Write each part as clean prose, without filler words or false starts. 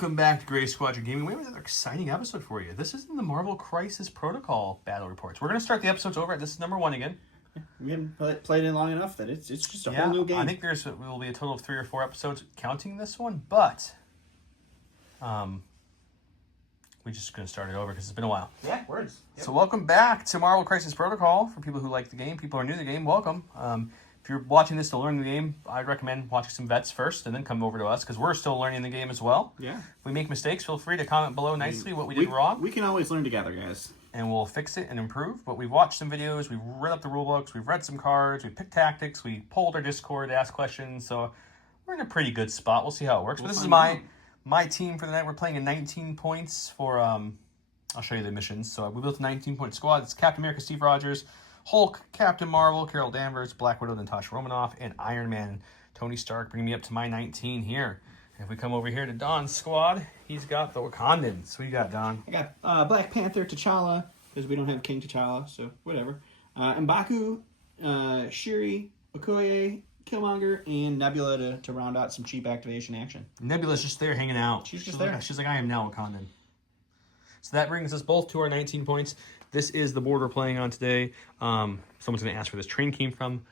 Welcome back to Gray Squadron Gaming. We have another exciting episode for you. This is in the Marvel Crisis Protocol battle reports. We're going to start the episodes over at this is number 1 again. We haven't played it long enough that it's just a whole new game. I think there will be a total of 3 or 4 episodes counting this one, but we're just going to start it over because it's been a while. Yeah, words. Yep. So welcome back to Marvel Crisis Protocol. For people who like the game, people who are new to the game, welcome. If you're watching this to learn the game, I'd recommend watching some vets first and then come over to us because we're still learning the game as well. Yeah. If we make mistakes, feel free to comment below nicely what we did wrong. We can always learn together, guys. And we'll fix it and improve. But we've watched some videos, we've read up the rule books, we've read some cards, we've picked tactics, we polled our Discord to ask questions. So we're in a pretty good spot. We'll see how it works. But this is my team for the night. We're playing in 19 points for, I'll show you the missions. So we built a 19-point squad. It's Captain America, Steve Rogers, Hulk, Captain Marvel, Carol Danvers, Black Widow, Natasha Romanoff, and Iron Man, Tony Stark, bringing me up to my 19 here. And if we come over here to Don's squad, he's got the Wakandans. What you got, Don? I got Black Panther, T'Challa, because we don't have King T'Challa, so whatever. M'Baku, Shuri, Okoye, Killmonger, and Nebula to round out some cheap activation action. Nebula's just there hanging out. She's just there. She's like, I am now Wakandan. So that brings us both to our 19 points. This is the board we're playing on today. Someone's going to ask where this train came from.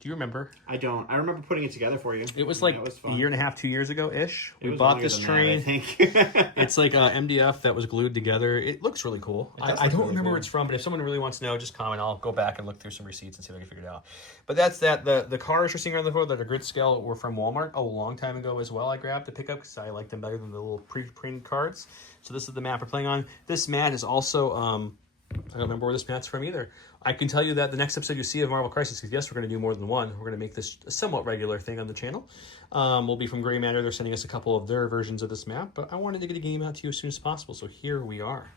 Do you remember? I don't. I remember putting it together for you. It was like a year and a half, 2 years ago-ish. We bought this train. That, I think. It's like MDF that was glued together. It looks really cool. I don't remember where it's from, but if someone really wants to know, just comment. I'll go back and look through some receipts and see if I can figure it out. But that's that. The cars you're seeing on the board that are grid scale were from Walmart a long time ago as well. I grabbed to pick up because I like them better than the little pre-printed cards. So this is the map we're playing on. This mat is also... I don't remember where this mat's from either. I can tell you that the next episode you see of Marvel Crisis, because yes, we're going to do more than one. We're going to make this a somewhat regular thing on the channel. Will be from Gray Matter. They're sending us a couple of their versions of this map, but I wanted to get a game out to you as soon as possible, so here we are.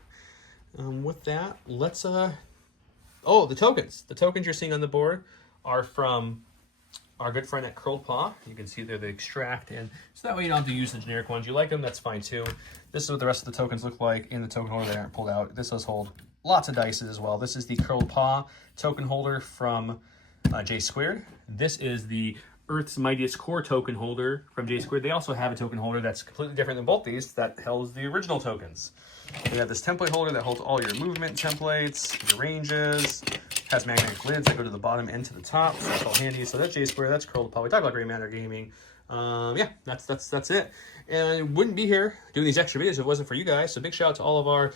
With that, let's... Oh, the tokens. The tokens you're seeing on the board are from our good friend at Curled Paw. You can see they're the extract, and so that way you don't have to use the generic ones. You like them, that's fine too. This is what the rest of the tokens look like in the token holder that aren't pulled out. This does hold lots of dice as well. This is the Curled Paw token holder from J Squared. This is the Earth's Mightiest Core token holder from J Squared. They also have a token holder that's completely different than both these that holds the original tokens. They have this template holder that holds all your movement templates, your ranges, has magnetic lids that go to the bottom and to the top, so that's all handy. So that's J Squared, that's Curled Paw. We talked about Gray Matter Gaming. Yeah, that's it. And I wouldn't be here doing these extra videos if it wasn't for you guys. So big shout out to all of our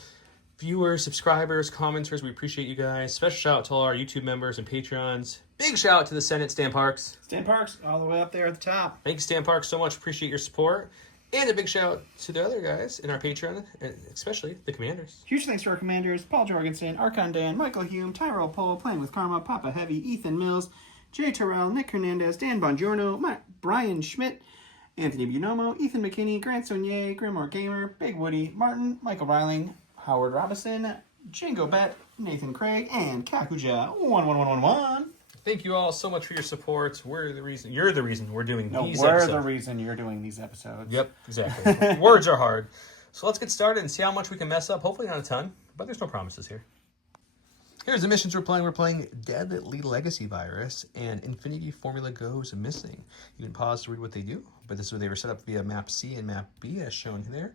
viewers, subscribers, commenters. We appreciate you guys. Special shout out to all our YouTube members and Patreons. Big shout out to the Senate, Stan Parks. Stan Parks, all the way up there at the top. Thank you, Stan Parks, so much. Appreciate your support. And a big shout out to the other guys in our Patreon, and especially the commanders. Huge thanks to our commanders, Paul Jorgensen, Archon Dan, Michael Hume, Tyrell Pohl, Playing with Karma, Papa Heavy, Ethan Mills, Jay Terrell, Nick Hernandez, Dan Bongiorno, Brian Schmidt, Anthony Buonomo, Ethan McKinney, Grant Saunier, Grimoire Gamer, Big Woody, Martin, Michael Reiling, Howard Robinson, Django Bet, Nathan Craig, and Kakuja1111. Thank you all so much for your support. You're the reason we're doing these episodes. We're the reason you're doing these episodes. Yep, exactly. Words are hard. So let's get started and see how much we can mess up. Hopefully not a ton, but there's no promises here. Here's the missions we're playing. We're playing Deadly Legacy Virus, and Infinity Formula Goes Missing. You can pause to read what they do, but this is where they were set up via Map C and Map B, as shown there.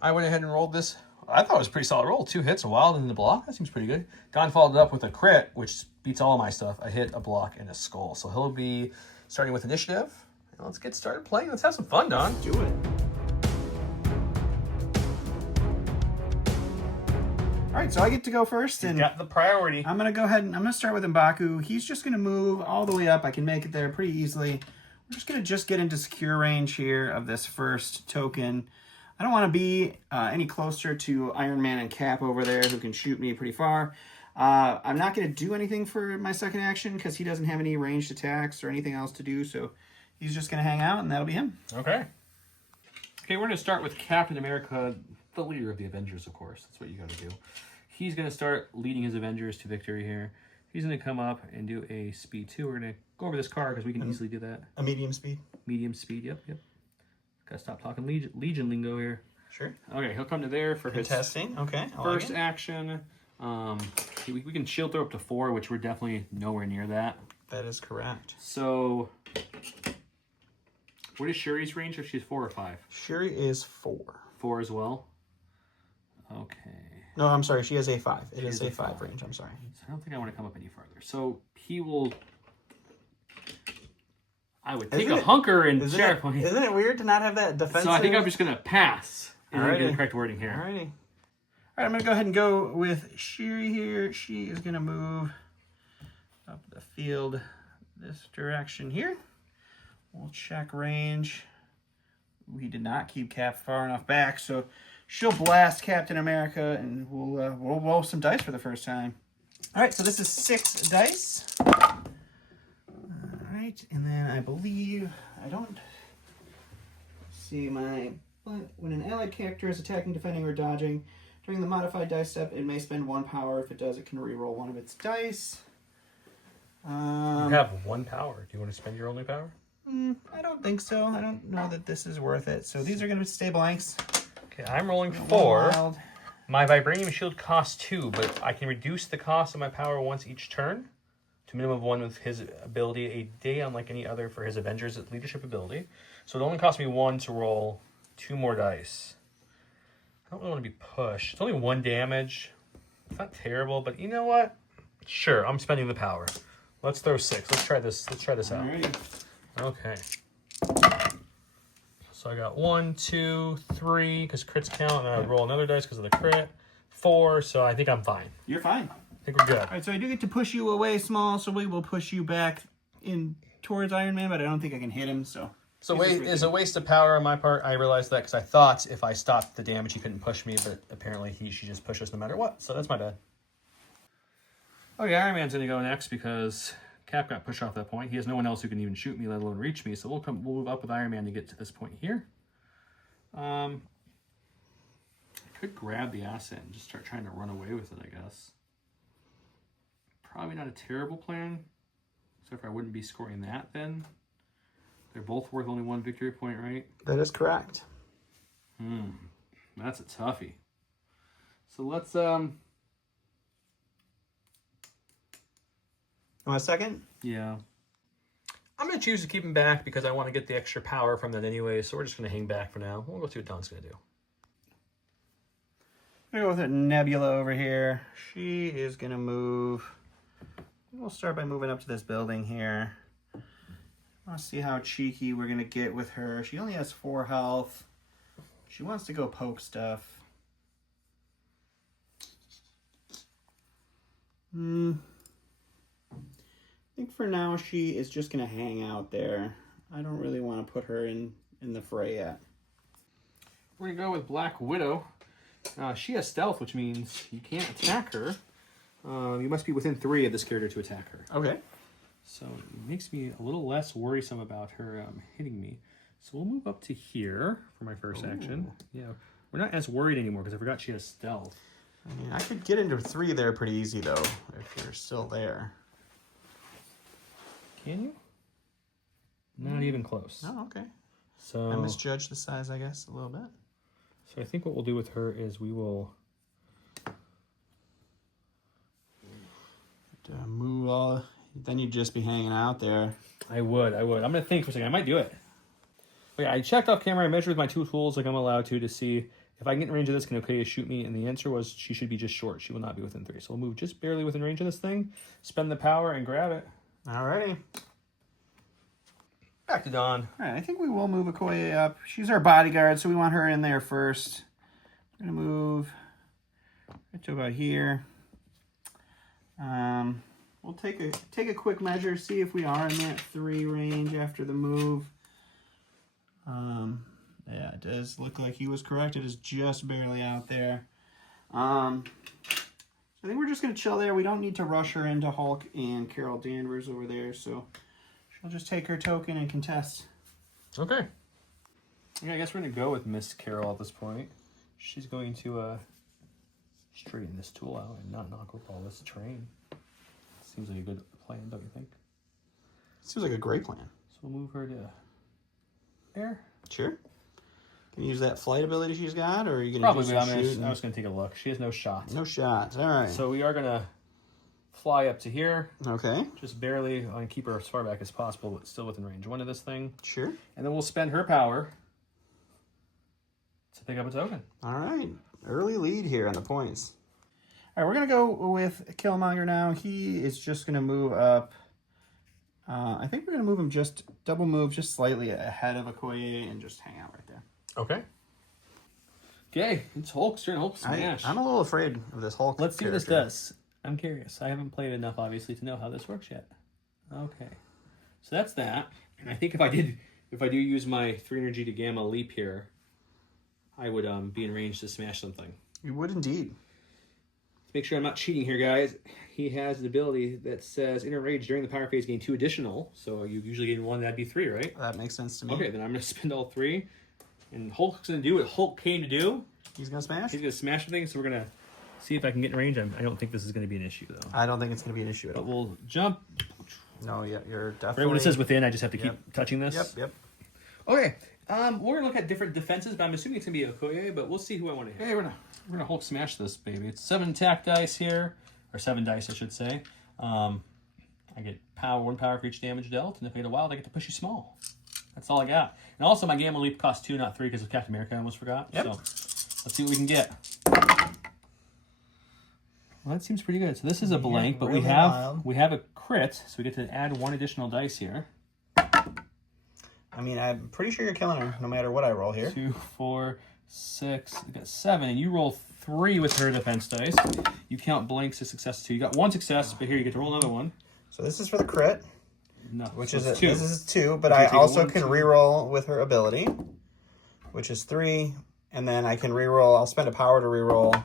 I went ahead and rolled this. I thought it was a pretty solid roll. 2 hits, a wild, and the block. That seems pretty good. Don followed it up with a crit, which beats all of my stuff. A hit, a block, and a skull. So he'll be starting with initiative. And let's get started playing. Let's have some fun, Don. Do it. All right, so I get to go first. And you got the priority. I'm going to go ahead and I'm going to start with M'Baku. He's just going to move all the way up. I can make it there pretty easily. We're just going to get into secure range here of this first token. I don't want to be any closer to Iron Man and Cap over there who can shoot me pretty far. I'm not going to do anything for my second action because he doesn't have any ranged attacks or anything else to do. So he's just going to hang out and that'll be him. Okay. Okay, we're going to start with Captain America, the leader of the Avengers, of course. That's what you got to do. He's going to start leading his Avengers to victory here. He's going to come up and do a speed 2. We're going to go over this card because we can easily do that. A medium speed? Medium speed, yep. Gotta stop talking Legion lingo here. Sure. Okay, he'll come to there for his testing. Okay. First action. We can shield throw up to 4, which we're definitely nowhere near that. That is correct. So, what is Shuri's range? If she's 4 or 5? Shuri is 4. 4 as well. Okay. No, I'm sorry. She has A5. It is has A5 range. I'm sorry. So I don't think I want to come up any farther. So he will... I would take a hunker and sheriff on him. Isn't it weird to not have that defensive? So I think I'm just going to pass. And then get the correct wording here. Alrighty. Alright, I'm going to go ahead and go with Shiri here. She is going to move up the field this direction here. We'll check range. We did not keep Cap far enough back, so she'll blast Captain America, and we'll roll some dice for the first time. All right, so this is 6 dice. All right, and then I believe I don't see my. When an allied character is attacking, defending, or dodging during the modified dice step, it may spend 1 power. If it does, it can re-roll 1 of its dice. You have 1 power. Do you want to spend your only power? I don't think so. I don't know that this is worth it. So these are going to stay blanks. Okay, I'm rolling 4. My Vibranium Shield costs 2, but I can reduce the cost of my power once each turn to a minimum of 1 with his ability a day, unlike any other for his Avengers leadership ability. So it only costs me 1 to roll 2 more dice. I don't really want to be pushed. It's only 1 damage. It's not terrible, but you know what? Sure, I'm spending the power. Let's throw 6. Let's try this. Let's try this out. Alrighty. Okay. So I got 1, 2, 3, because crits count, and I would roll another dice because of the crit. 4, so I think I'm fine. You're fine. I think we're good. All right, so I do get to push you away small, so we will push you back in towards Iron Man, but I don't think I can hit him, so... So it's a waste of power on my part. I realized that because I thought if I stopped the damage, he couldn't push me, but apparently she just pushes no matter what, so that's my bad. Okay, Iron Man's going to go next because Cap got pushed off that point. He has no one else who can even shoot me, let alone reach me, so we'll move up with Iron Man to get to this point here. I could grab the asset and just start trying to run away with it, I guess. Probably not a terrible plan, except for I wouldn't be scoring that then. They're both worth only 1 victory point, right? That is correct. That's a toughie. So let's You want a second? Yeah. I'm going to choose to keep him back because I want to get the extra power from that anyway, so we're just going to hang back for now. We'll go see what Don's going to do. I'm going to go with Nebula over here. She is going to move. We'll start by moving up to this building here. I want to see how cheeky we're going to get with her. She only has 4 health. She wants to go poke stuff. I think for now she is just going to hang out there. I don't really want to put her in the fray yet. We're going to go with Black Widow. She has stealth, which means you can't attack her. You must be within 3 of this character to attack her. Okay. So it makes me a little less worrisome about her hitting me. So we'll move up to here for my first action. Yeah, we're not as worried anymore because I forgot she has stealth. I mean, I could get into 3 there pretty easy, though, if you're still there. Can you? Not even close. Oh, okay. So I misjudged the size, I guess, a little bit. So I think what we'll do with her is we will... move all... Then you'd just be hanging out there. I would. I'm going to think for a second. I might do it. Okay, I checked off camera. I measured with my 2 tools like I'm allowed to see if I can get in range of this, can okay shoot me? And the answer was she should be just short. She will not be within 3. So we'll move just barely within range of this thing, spend the power, and grab it. Alrighty. Back to Dawn. Alright, I think we will move Okoye up. She's our bodyguard, so we want her in there first. I'm going to move right to about here. We'll take a quick measure, see if we are in that 3 range after the move. Yeah, it does look like he was correct. It is just barely out there. So I think we're just going to chill there. We don't need to rush her into Hulk and Carol Danvers over there, so she'll just take her token and contest. Okay. Yeah, I guess we're going to go with Miss Carol at this point. She's going to straighten this tool out and not knock over all this terrain. Seems like a good plan, don't you think? Seems like a great plan. So we'll move her to there. Sure. Can you use that flight ability she's got, or are you going Probably, to do some shooting? I'm just going to take a look. She has no shots. No shots. All right. So we are going to fly up to here. Okay. Just barely. I keep her as far back as possible, but still within range 1 of this thing. Sure. And then we'll spend her power to pick up a token. All right. Early lead here on the points. All right, we're going to go with Killmonger now. He is just going to move up. I think we're going to move him double move just slightly ahead of Okoye and just hang out right there. Okay. Okay, it's Hulk's turn. Hulk smash. I'm a little afraid of this Hulk. Let's see what this does. I'm curious. I haven't played enough, obviously, to know how this works yet. Okay. So that's that. And I think if I do use my 3 energy to gamma leap here, I would be in range to smash something. You would indeed. Let's make sure I'm not cheating here, guys. He has an ability that says inner rage during the power phase gain 2 additional. So you usually gain 1, that'd be 3, right? That makes sense to me. Okay, then I'm going to spend all 3. And Hulk's going to do what Hulk came to do. He's going to smash? He's going to smash things, so we're going to see if I can get in range. I don't think this is going to be an issue, though. I don't think it's going to be an issue at all. But we'll jump. No, yeah, you're definitely... Right when it says within, I just have to keep touching this? Yep. Okay, we're going to look at different defenses, but I'm assuming it's going to be Okoye, but we'll see who I want to hit. Hey, we're gonna Hulk smash this, baby. It's 7 attack dice here, or 7 dice, I should say. I get 1 power for each damage dealt, and if I get a wild, I get to push you small. That's all I got. And also, my Gamma Leap costs 2, not 3, because of Captain America, I almost forgot. Yep. So, let's see what we can get. Well, that seems pretty good. So this is a blank, but really we have a crit, so we get to add 1 additional dice here. I mean, I'm pretty sure you're killing her, no matter what I roll here. 2, 4, 6, you got 7, and you roll 3 with her defense dice. You count blanks as success 2. You got 1 success, but here you get to roll another one. So this is for the crit. No, which so is 2. This is 2, but I also can reroll with her ability, which is 3, and then I can reroll. I'll spend a power to reroll.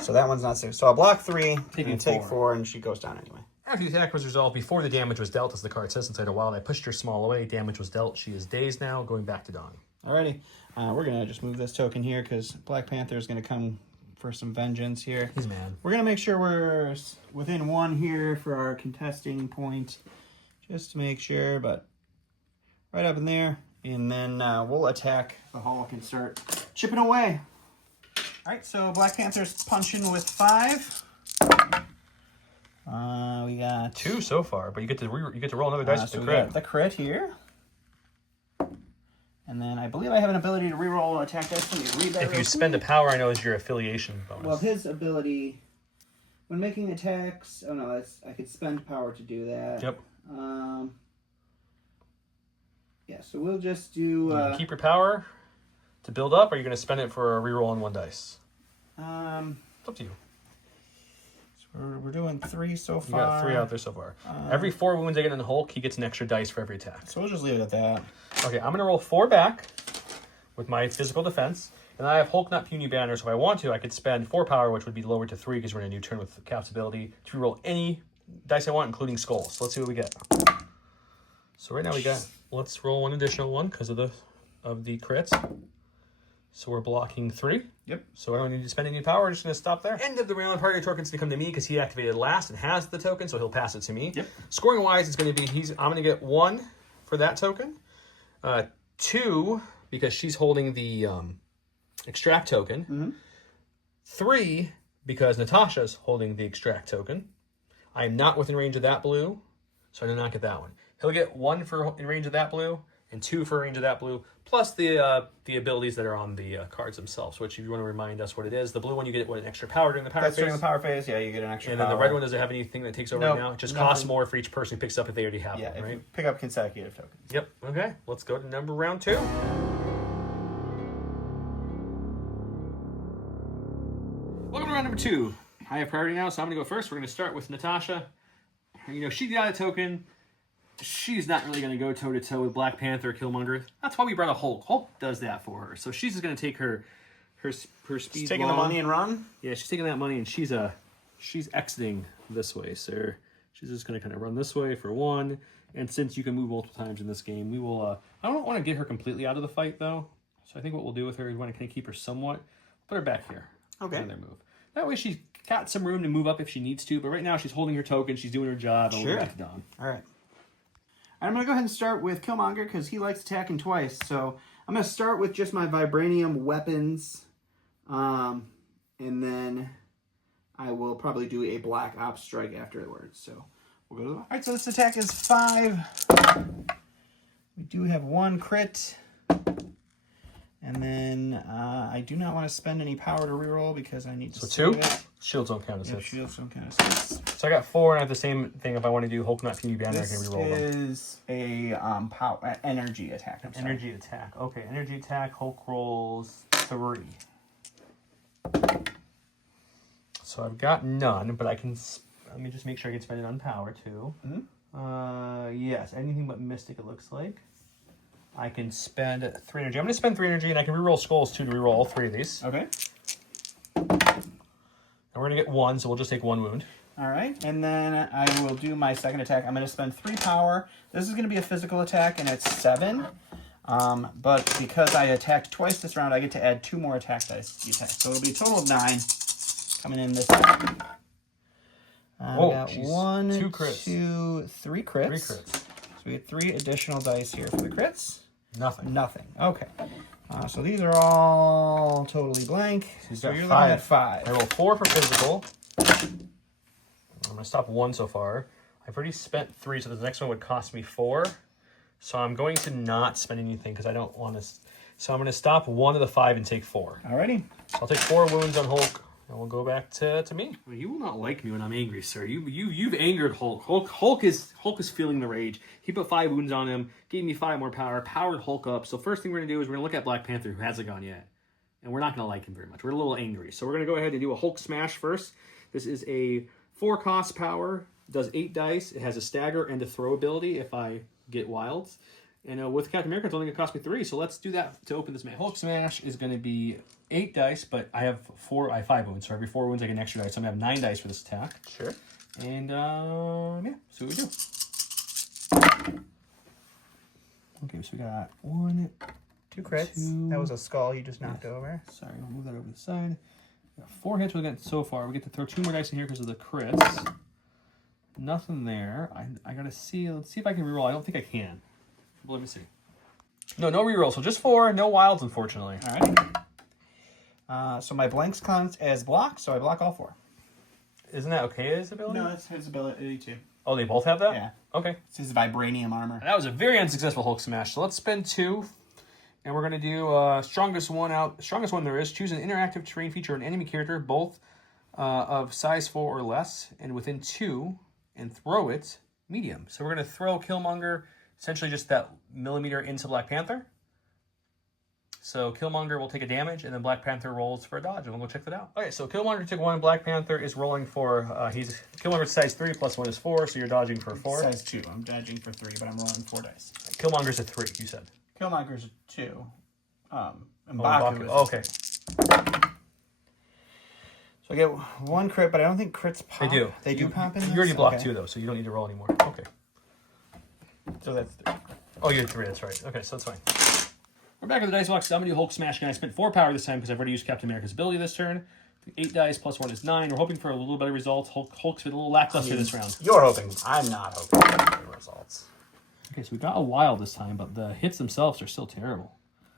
So that one's not 6. So I'll block 3 and take 4, and she goes down anyway. After the attack was resolved, before the damage was dealt, as the card says inside a wild, I pushed her small away. Damage was dealt. She is dazed now, going back to Dawn. Alrighty. We're going to just move this token here because Black Panther is going to come for some vengeance here. He's mad. We're going to make sure we're within 1 here for our contesting point, just to make sure, but right up in there. And then we'll attack the Hulk and start chipping away. Alright, so Black Panther's punching with 5. We got 2 so far, but you get to roll another dice with so the we crit. got the crit here. And then I believe I have an ability to reroll attack dice. Let me read that. If you spend a power, I know is your affiliation bonus. Well, his ability when making attacks. Oh no, I could spend power to do that. Yep. Yeah, so we'll just do. Keep your power to build up, or are you going to spend it for a reroll on 1 dice? It's up to you. So we're doing 3 so far. You got 3 out there so far. Every 4 wounds I get in the Hulk, he gets an extra dice for every attack. So we'll just leave it at that. Okay, I'm going to roll 4 back with my physical defense. And I have Hulk, not Puny Banner, so if I want to, I could spend 4 power, which would be lowered to 3 because we're in a new turn with Cap's ability, to reroll any dice I want, including skulls. So let's see what we get. So right now we got, let's roll 1 additional one because of the crits. So we're blocking 3. Yep. So I don't need to spend any power. We're just going to stop there. End of the round. Target token's going to come to me because he activated last and has the token, so he'll pass it to me. Yep. Scoring wise, it's going to be I'm going to get 1 for that token. 2 because she's holding the extract token. Mm-hmm. 3 because Natasha's holding the extract token. I am not within range of that blue, so I do not get that one. He'll get 1 for in range of that blue and 2 for range of that blue, plus the abilities that are on the cards themselves, which if you want to remind us what it is, the blue one you get an extra power during the power phase. During the power phase, yeah, you get an extra and power. then the red one, does it have anything that takes over right now? It just costs more for each person who picks up if they already have one, right? You pick up consecutive tokens. Yep, okay. Let's go to round 2. Welcome to round number 2. I have priority now, so I'm going to go first. We're going to start with Natasha. You know, she got a token. She's not really going to go toe-to-toe with Black Panther or Killmonger. That's why we brought a Hulk. Hulk does that for her. So she's just going to take her speed. She's taking the money and run? Yeah, she's taking that money, and she's exiting this way. So she's just going to kind of run this way for 1. And since you can move multiple times in this game, we will... I don't want to get her completely out of the fight, though. So I think what we'll do with her is we want to kind of keep her somewhat. Put her back here. Okay. Another move. That way she's got some room to move up if she needs to. But right now she's holding her token. She's doing her job. And we'll go back to Dawn. All right. I'm going to go ahead and start with Killmonger because he likes attacking twice. So I'm going to start with just my vibranium weapons. And then I will probably do a black ops strike afterwards. So we'll go to all right, so this attack is 5. We do have 1 crit. And then I do not want to spend any power to reroll because I need to So 2? save it. Shields don't count as Yep, hits. shields don't count as hits. So I got 4, and I have the same thing if I want to do Hulk Not Puny Banner, I can reroll them. This is a energy attack. I'm sorry. Energy attack. Okay, energy attack, Hulk rolls 3. So I've got none, but I can... Let me just make sure I can spend it on power, too. Yes, anything but Mystic, it looks like. I can spend 3 energy. I'm going to spend 3 energy, and I can reroll skulls, too, to reroll all 3 of these. Okay. And we're going to get 1, so we'll just take 1 wound. All right, and then I will do my second attack. I'm going to spend 3 power. This is going to be a physical attack, and it's 7. But because I attacked twice this round, I get to add 2 more attack dice to the attack. So it'll be a total of 9 coming in this time. Oh, got geez. 1, 2 crits. 2, 3 crits. 3 crits. So we get 3 additional dice here for the crits. Nothing. Nothing. Okay. So these are all totally blank. So you're looking at 5. I roll 4 for physical. I'm going to stop 1 so far. I've already spent 3, so the next one would cost me 4. So I'm going to not spend anything because I don't want to... So I'm going to stop 1 of the 5 and take 4. Alrighty. So I'll take 4 wounds on Hulk, and we'll go back to me. Well, you will not like me when I'm angry, sir. You've angered Hulk. Hulk is feeling the rage. He put 5 wounds on him, gave me 5 more power, powered Hulk up. So first thing we're going to do is we're going to look at Black Panther, who hasn't gone yet. And we're not going to like him very much. We're a little angry. So we're going to go ahead and do a Hulk smash first. This is a 4 cost power, does 8 dice. It has a stagger and a throw ability if I get wilds. And with Captain America, it's only going to cost me 3. So let's do that to open this man. Hulk smash is going to be 8 dice, but I have 5 wounds. So every 4 wounds I get an extra dice. So I'm going to have 9 dice for this attack. Sure. And yeah, see what we do. Okay, so we got 1, 2 crits. 2. That was a skull you just knocked over. Sorry, I'll move that over to the side. We got 4 hits we got so far. We get to throw 2 more dice in here because of the crits. Nothing there. I gotta see. Let's see if I can reroll. I don't think I can. But let me see. No reroll. So just 4. No wilds, unfortunately. All right. So my blanks count as block, so I block all 4. Isn't that okay as ability? No, that's his ability too. Oh, they both have that? Yeah. Okay. It's his vibranium armor. That was a very unsuccessful Hulk smash. So let's spend 2. And we're going to do strongest one there is. Choose an interactive terrain feature, an enemy character, both of size 4 or less, and within 2, and throw it medium. So we're going to throw Killmonger, essentially just that millimeter into Black Panther. So Killmonger will take a damage, and then Black Panther rolls for a dodge, and we'll go check that out. Okay, so Killmonger took 1. Black Panther is rolling for, Killmonger's size 3 plus 1 is 4, so you're dodging for 4. Size 2. I'm dodging for 3, but I'm rolling 4 dice. Killmonger's a 3, you said. Killmonger's a 2. And Baku. is Okay. So I get 1 crit, but I don't think crits pop. They do. They do pop in You this? already blocked Okay. 2, though, so you don't need to roll anymore. Okay. So that's 3. Oh, you had 3, that's right. Okay, so that's fine. We're back at the Dice Box. I'm going to do Hulk Smash again. I spent 4 power this time because I've already used Captain America's ability this turn. 8 dice plus 1 is 9. We're hoping for a little better results. Hulk's been a little lackluster this round. You're hoping. I'm not hoping for the results. Okay, so we got a wild this time, but the hits themselves are still terrible.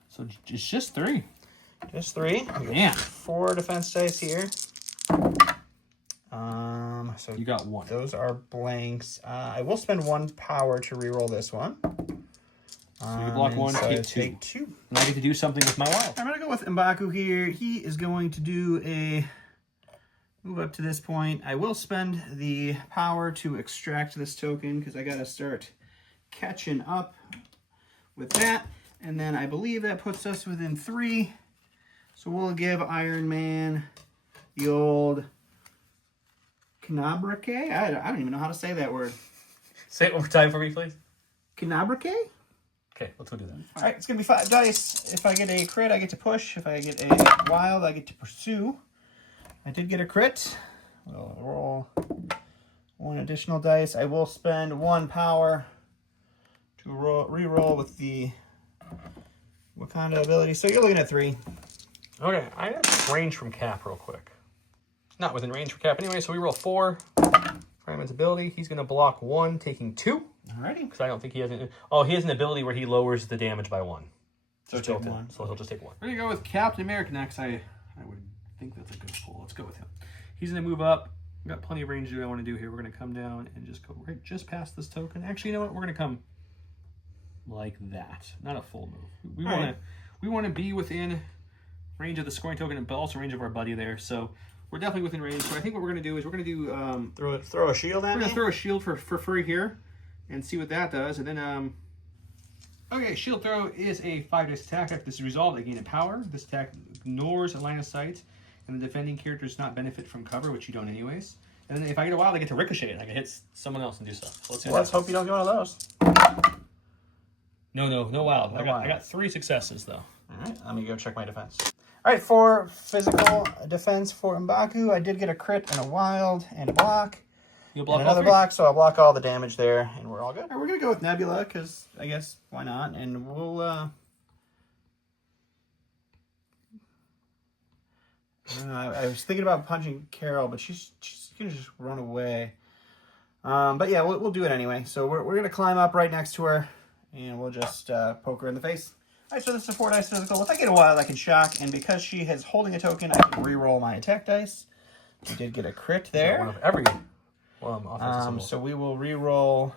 So it's just 3. Just 3. Man. 4 defense dice here. So You got 1. those are blanks. I will spend 1 power to reroll this one. So you block 1, so I take 2. take 2. And I get to do something with my wild. I'm going to go with M'Baku here. He is going to do a move up to this point. I will spend the power to extract this token because I got to start catching up with that. And then I believe that puts us within 3. So we'll give Iron Man the old Knabrake. I don't even know how to say that word. Say it one more time for me, please. Knabrake? Okay, let's go do that. All right, it's going to be 5 dice. If I get a crit, I get to push. If I get a wild, I get to pursue. I did get a crit. We'll roll 1 additional dice. I will spend 1 power to re-roll with the Wakanda ability. So you're looking at 3. Okay, I have range from Cap real quick. Not within range for Cap anyway, so we roll 4. Fireman's ability. He's going to block 1, taking 2. Alrighty. Because I don't think he has an... Oh, he has an ability where he lowers the damage by 1. So Just take 1. So he'll just take 1. We're going to go with Captain America next. I would think that's a good pull. Let's go with him. He's going to move up. We've got plenty of range to do what I want to do here. We're going to come down and just go right just past this token. Actually, you know what? We're going to come like that. Not a full move. We we want to be within range of the scoring token, but also range of our buddy there. So we're definitely within range. So I think what we're going to do is we're going to do... throw a shield at me? We're going to throw a shield for free here and see what that does. And then... Okay, shield throw is a 5-dice attack. After this is resolved, I gain a power. This attack ignores a line of sight, and the defending character does not benefit from cover, which you don't anyways. And then if I get a wild, I get to ricochet it, and I can hit someone else and do stuff. So let's hope you don't get one of those. No wild. I got 3 successes, though. All right, let me go check my defense. All right, for physical defense for M'Baku, I did get a crit and a wild and a block. You'll block and another block, so I'll block all the damage there, and we're all good. All right, we're going to go with Nebula, because I guess why not? And we'll... I was thinking about punching Carol, but she's going to just run away. But yeah, we'll do it anyway. So we're going to climb up right next to her, and we'll just poke her in the face. All right, so this is a 4-dice physical. If I get a wild, I can shock, and because she is holding a token, I can re-roll my attack dice. We did get a crit there. One of every offensive symbol. So we will re-roll.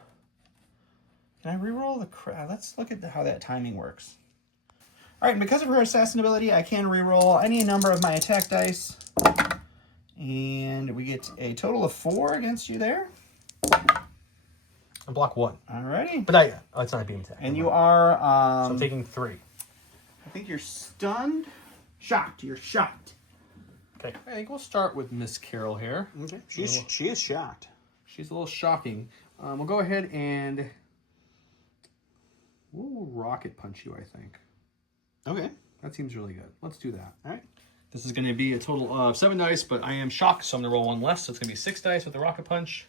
Can I re-roll the crit? Let's look at how that timing works. All right, and because of her assassin ability, I can re-roll any number of my attack dice. And we get a total of 4 against you there. And block 1. Alrighty. But not yet. Oh, it's not a beam attack. And you are... so I'm taking 3. I think you're stunned. Shocked. You're shocked. Okay. I think we'll start with Miss Carol here. Okay. She is shocked. She's a little shocking. We'll go ahead and... We'll rocket punch you, I think. Okay. That seems really good. Let's do that. All right. This is going to be a total of 7 dice, but I am shocked, so I'm going to roll 1 less. So it's going to be 6 dice with the rocket punch.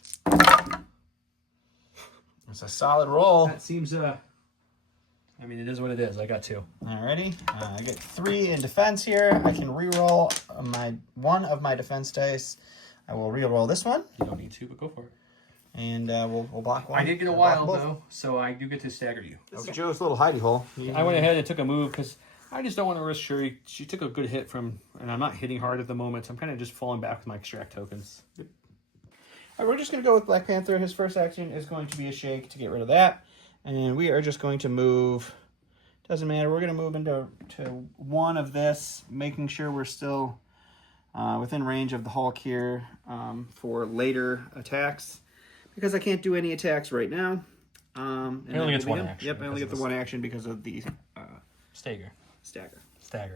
It's a solid roll. That seems, I mean, it is what it is. I got 2. Alrighty. I get 3 in defense here. I can re-roll one of my defense dice. I will re-roll this one. You don't need to, but go for it. And we'll block 1. I did get a wild, though, so I do get to stagger you. This is Joe's little hidey hole. I went ahead and took a move because I just don't want to risk Shuri. She took a good hit from, and I'm not hitting hard at the moment. So I'm kind of just falling back with my extract tokens. Yep. All right, we're just going to go with Black Panther. His first action is going to be a shake to get rid of that. And we are just going to move. Doesn't matter. We're going to move into one of this, making sure we're still within range of the Hulk here for later attacks. Because I can't do any attacks right now. It only gets 1 action. Yep, I only get the 1 action because of the... Stagger. Stagger.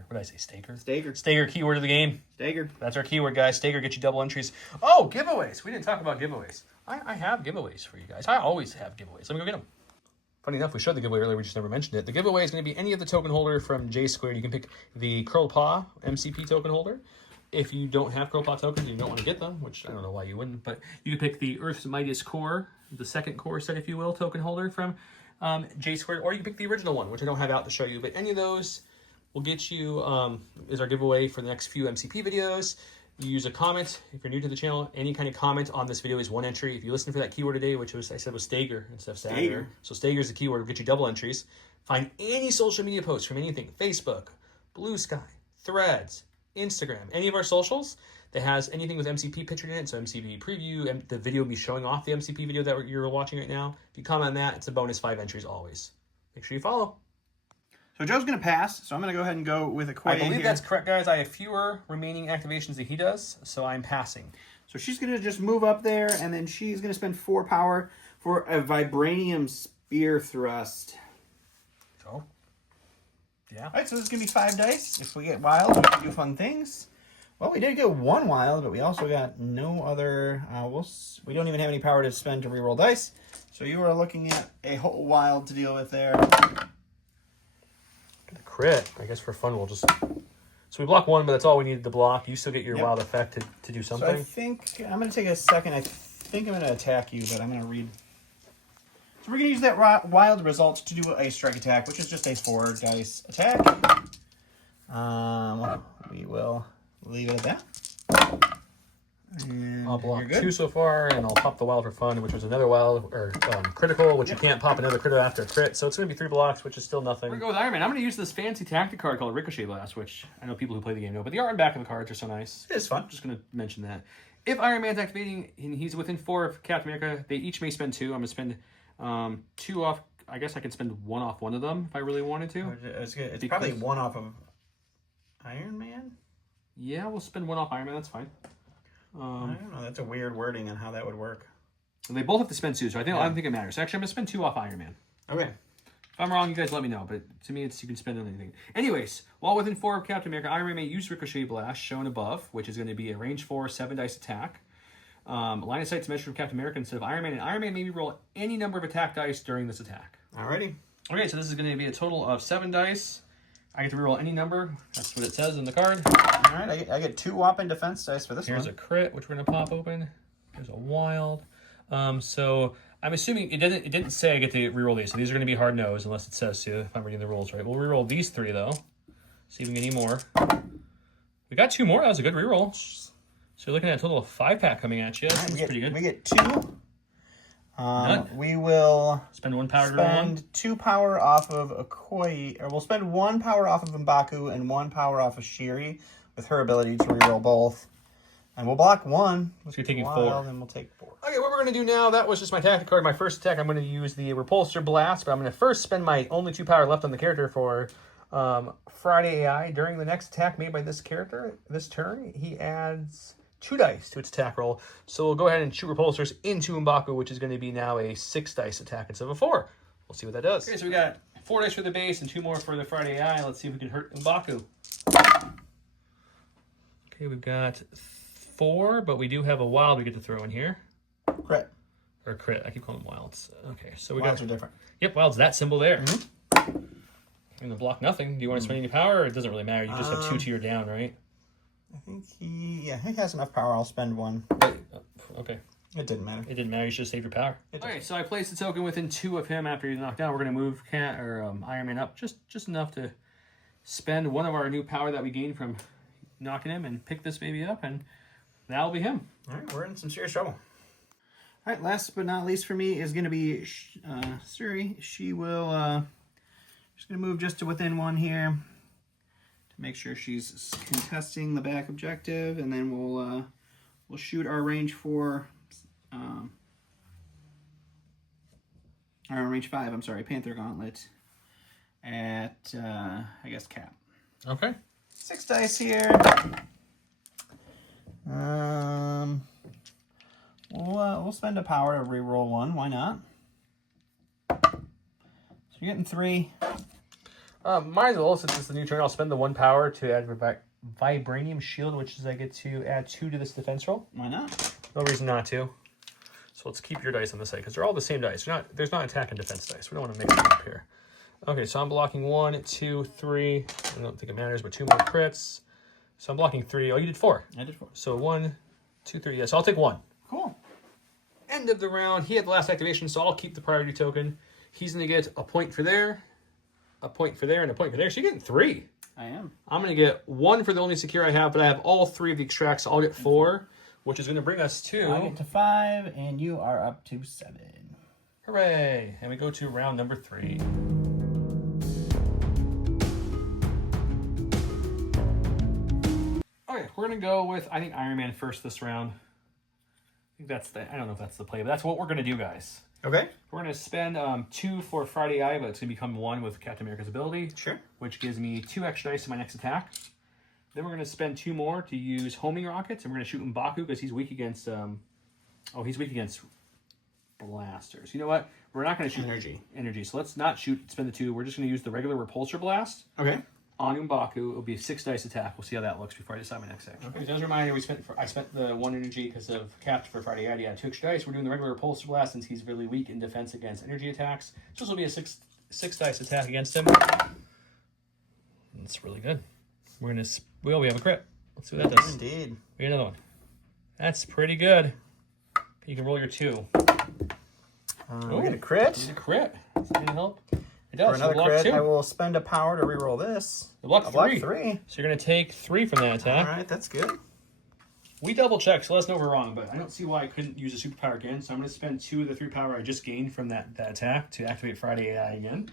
What did I say? Staker? Stagger. Stagger, keyword of the game. Stagger. That's our keyword, guys. Stagger gets you double entries. Oh, giveaways. We didn't talk about giveaways. I have giveaways for you guys. I always have giveaways. Let me go get them. Funny enough, we showed the giveaway earlier. We just never mentioned it. The giveaway is going to be any of the token holder from J Squared. You can pick the Curl Paw MCP token holder. If you don't have Curl Paw tokens and you don't want to get them, which I don't know why you wouldn't, but you can pick the Earth's Mightiest Core, the second core set, if you will, token holder from J Squared, or you can pick the original one, which I don't have out to show you, but any of those will get you, is our giveaway for the next few MCP videos. You use a comment. If you're new to the channel, any kind of comment on this video is 1 entry. If you listen for that keyword today, which was, I said was Stagger instead of Stagger. So Stagger is the keyword, will get you double entries. Find any social media posts from anything, Facebook, Blue Sky, Threads, Instagram, any of our socials that has anything with MCP pictured in it, so MCP preview, and the video will be showing off the MCP video that you're watching right now. If you comment on that, it's a bonus 5 entries always. Make sure you follow. So Joe's going to pass, so I'm going to go ahead and go with a Quay I believe here. that's correct, guys. I have fewer remaining activations than he does, so I'm passing. So she's going to just move up there, and then she's going to spend 4 power for a Vibranium Spear Thrust. So, yeah. All right, so this is going to be 5 dice. If we get wild, we can do fun things. Well, we did get 1 wild, but we also got no other... we don't even have any power to spend to reroll dice. So you are looking at a whole wild to deal with there. The crit, I guess for fun, we'll just... So we block 1, but that's all we needed to block. You still get your wild effect to do something. So I think... I'm going to take a second. I think I'm going to attack you, but I'm going to read... So we're going to use that wild result to do a strike attack, which is just a 4 dice attack. We will leave it at that. And I'll block 2 so far, and I'll pop the wild for fun, which was another wild, or critical, which you can't pop another critical after a crit. So it's going to be 3 blocks, which is still nothing. We're going to go with Iron Man. I'm going to use this fancy tactic card called Ricochet Blast, which I know people who play the game know, but the art and back of the cards are so nice. It's fun. I'm just going to mention that. If Iron Man's activating and he's within 4 of Captain America, they each may spend 2. I'm going to spend 2 off I guess I could spend one off one of them if I really wanted to. It's probably one off of Iron Man? Yeah, we'll spend one off Iron Man. That's fine. I don't know. That's a weird wording on how that would work. They both have to spend 2, so I don't think it matters. Actually, I'm going to spend 2 off Iron Man. Okay. If I'm wrong, you guys let me know, but to me, you can spend on anything. Anyways, while within 4 of Captain America, Iron Man may use Ricochet Blast, shown above, which is going to be a range 4, 7-dice attack. Line of sight to measure from Captain America instead of Iron Man, and Iron Man may roll any number of attack dice during this attack. Alrighty. Okay, so this is going to be a total of 7 dice. I get to reroll any number. That's what it says in the card. Alright, I get 2 whopping defense dice for this one. Here's a crit, which we're going to pop open. Here's a wild. So I'm assuming it didn't say I get to reroll these, so these are going to be hard no's unless it says to, if I'm reading the rules right. We'll reroll these 3 though. See if we can get any more. We got 2 more. That was a good reroll. So you're looking at a total of 5-pack coming at you. That's pretty good. We get 2. We will spend 1 power. Spend 2 power off of Okoye, or we'll spend 1 power off of M'Baku and 1 power off of Shiri with her ability to reroll both. And we'll block 1. So you're taking 4. And we'll take 4. Okay, what we're going to do now, that was just my tactic card. My first attack, I'm going to use the Repulsor Blast, but I'm going to first spend my only 2 power left on the character for Friday AI. During the next attack made by this character, this turn, he adds 2 dice to its attack roll. So we'll go ahead and shoot Repulsors into M'Baku, which is going to be now a 6-dice attack instead of a 4. We'll see what that does. Okay, so we got 4 dice for the base and 2 more for the Friday AI. Let's see if we can hurt M'Baku. Okay, we've got 4, but we do have a wild we get to throw in here. Crit. Or crit. I keep calling them wilds. Okay, so wilds are different. Yep, wilds, that symbol there. I'm going to block nothing. Do you want to spend any power, or it doesn't really matter? You just have 2 to your down, right? I think he has enough power. I'll spend 1. Okay. It didn't matter. It didn't matter. You should have saved your power. Alright, so I placed the token within 2 of him after he's knocked down. We're going to move Iron Man up just enough to spend 1 of our new power that we gained from knocking him and pick this baby up, and that'll be him. Alright, we're in some serious trouble. Alright, last but not least for me is going to be Suri. She will just going to move just to within 1 here to make sure she's contesting the back objective, and then we'll shoot our range 4, our range 5, I'm sorry, Panther Gauntlet at, I guess, Cap. Okay. 6 dice here. We'll spend a power to reroll 1. Why not? So you're getting 3. Might as well, since it's the new turn, I'll spend the 1 power to add Vibranium Shield, which is I get to add 2 to this defense roll. Why not? No reason not to. So let's keep your dice on this side, because they're all the same dice. There's not attack and defense dice. We don't want to mix them up here. Okay, so I'm blocking 1, 2, 3. I don't think it matters, but 2 more crits. So I'm blocking 3. Oh, you did 4. I did 4. So 1, 2, 3. Yeah, so I'll take 1. Cool. End of the round. He had the last activation, so I'll keep the priority token. He's going to get a point for there, a point for there, and a point for there. So you're getting 3. I am. I'm going to get 1 for the only secure I have, but I have all 3 of the extracts, so I'll get 4, which is going to bring us to... I get to 5, and you are up to 7. Hooray! And we go to round number 3. Okay, we're going to go with, I think, Iron Man first this round. I don't know if that's the play, but that's what we're going to do, guys. Okay. We're going to spend 2 for Friday Eye, but it's going to become 1 with Captain America's ability. Sure. Which gives me 2 extra dice in my next attack. Then we're going to spend 2 more to use homing rockets, and we're going to shoot M'Baku because he's weak against... he's weak against blasters. You know what? We're not going to shoot energy. So let's not spend the 2. We're just going to use the regular repulsor blast. Okay. On M'Baku, it'll be a 6-dice attack. We'll see how that looks before I decide my next action. Okay, as a reminder, I spent the 1 energy because of Captain for Friday Eye. 2 extra dice. We're doing the regular repulsor blast since he's really weak in defense against energy attacks. So this will be a 6-dice attack against him. That's really good. We have a crit. Let's see what that does. Indeed. We get another one. That's pretty good. You can roll your 2. We get a crit. You get a crit. Does that help? It does. For another crit, 2. I will spend a power to reroll this. Block 3. So you're going to take 3 from that attack. All right, that's good. We double checked, so let us know if we're wrong, but I don't see why I couldn't use a superpower again. So I'm going to spend 2 of the 3 power I just gained from that attack to activate Friday AI again.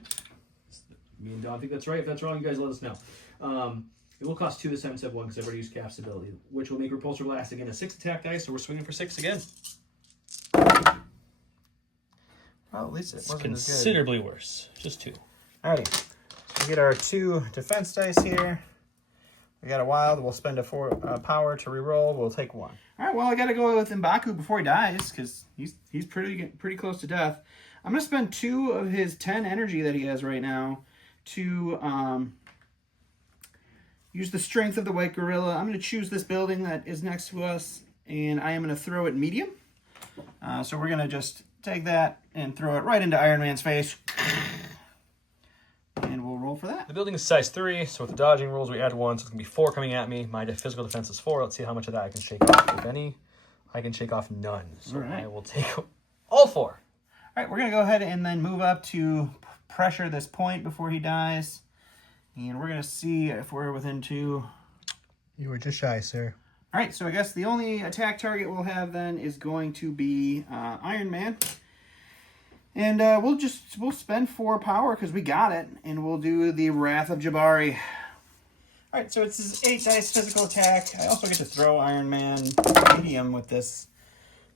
Me and Don think that's right. If that's wrong, you guys let us know. It will cost 2 this time instead of 1 because I've already used Cap's ability, which will make Repulsor Blast again a 6 attack dice, so we're swinging for 6 again. Well, at least it wasn't as good. Considerably worse. Just 2. Alrighty. So we get our 2 defense dice here. We got a wild. We'll spend a 4 power to reroll. We'll take 1. All right. Well, I got to go with M'Baku before he dies because he's pretty close to death. I'm gonna spend 2 of his 10 energy that he has right now to use the strength of the white gorilla. I'm gonna choose this building that is next to us, and I am gonna throw it medium. So we're gonna just take that and throw it right into Iron Man's face. And we'll roll for that. The building is size 3, so with the dodging rules, we add 1, so it's going to be 4 coming at me. My physical defense is 4. Let's see how much of that I can shake off, if any. I can shake off none, so I will take all 4. All right, we're going to go ahead and then move up to pressure this point before he dies. And we're going to see if we're within 2. You were just shy, sir. All right, so I guess the only attack target we'll have then is going to be Iron Man. And we'll spend 4 power because we got it, and we'll do the Wrath of Jabari. All right, so it's his 8 dice physical attack. I also get to throw Iron Man medium with this.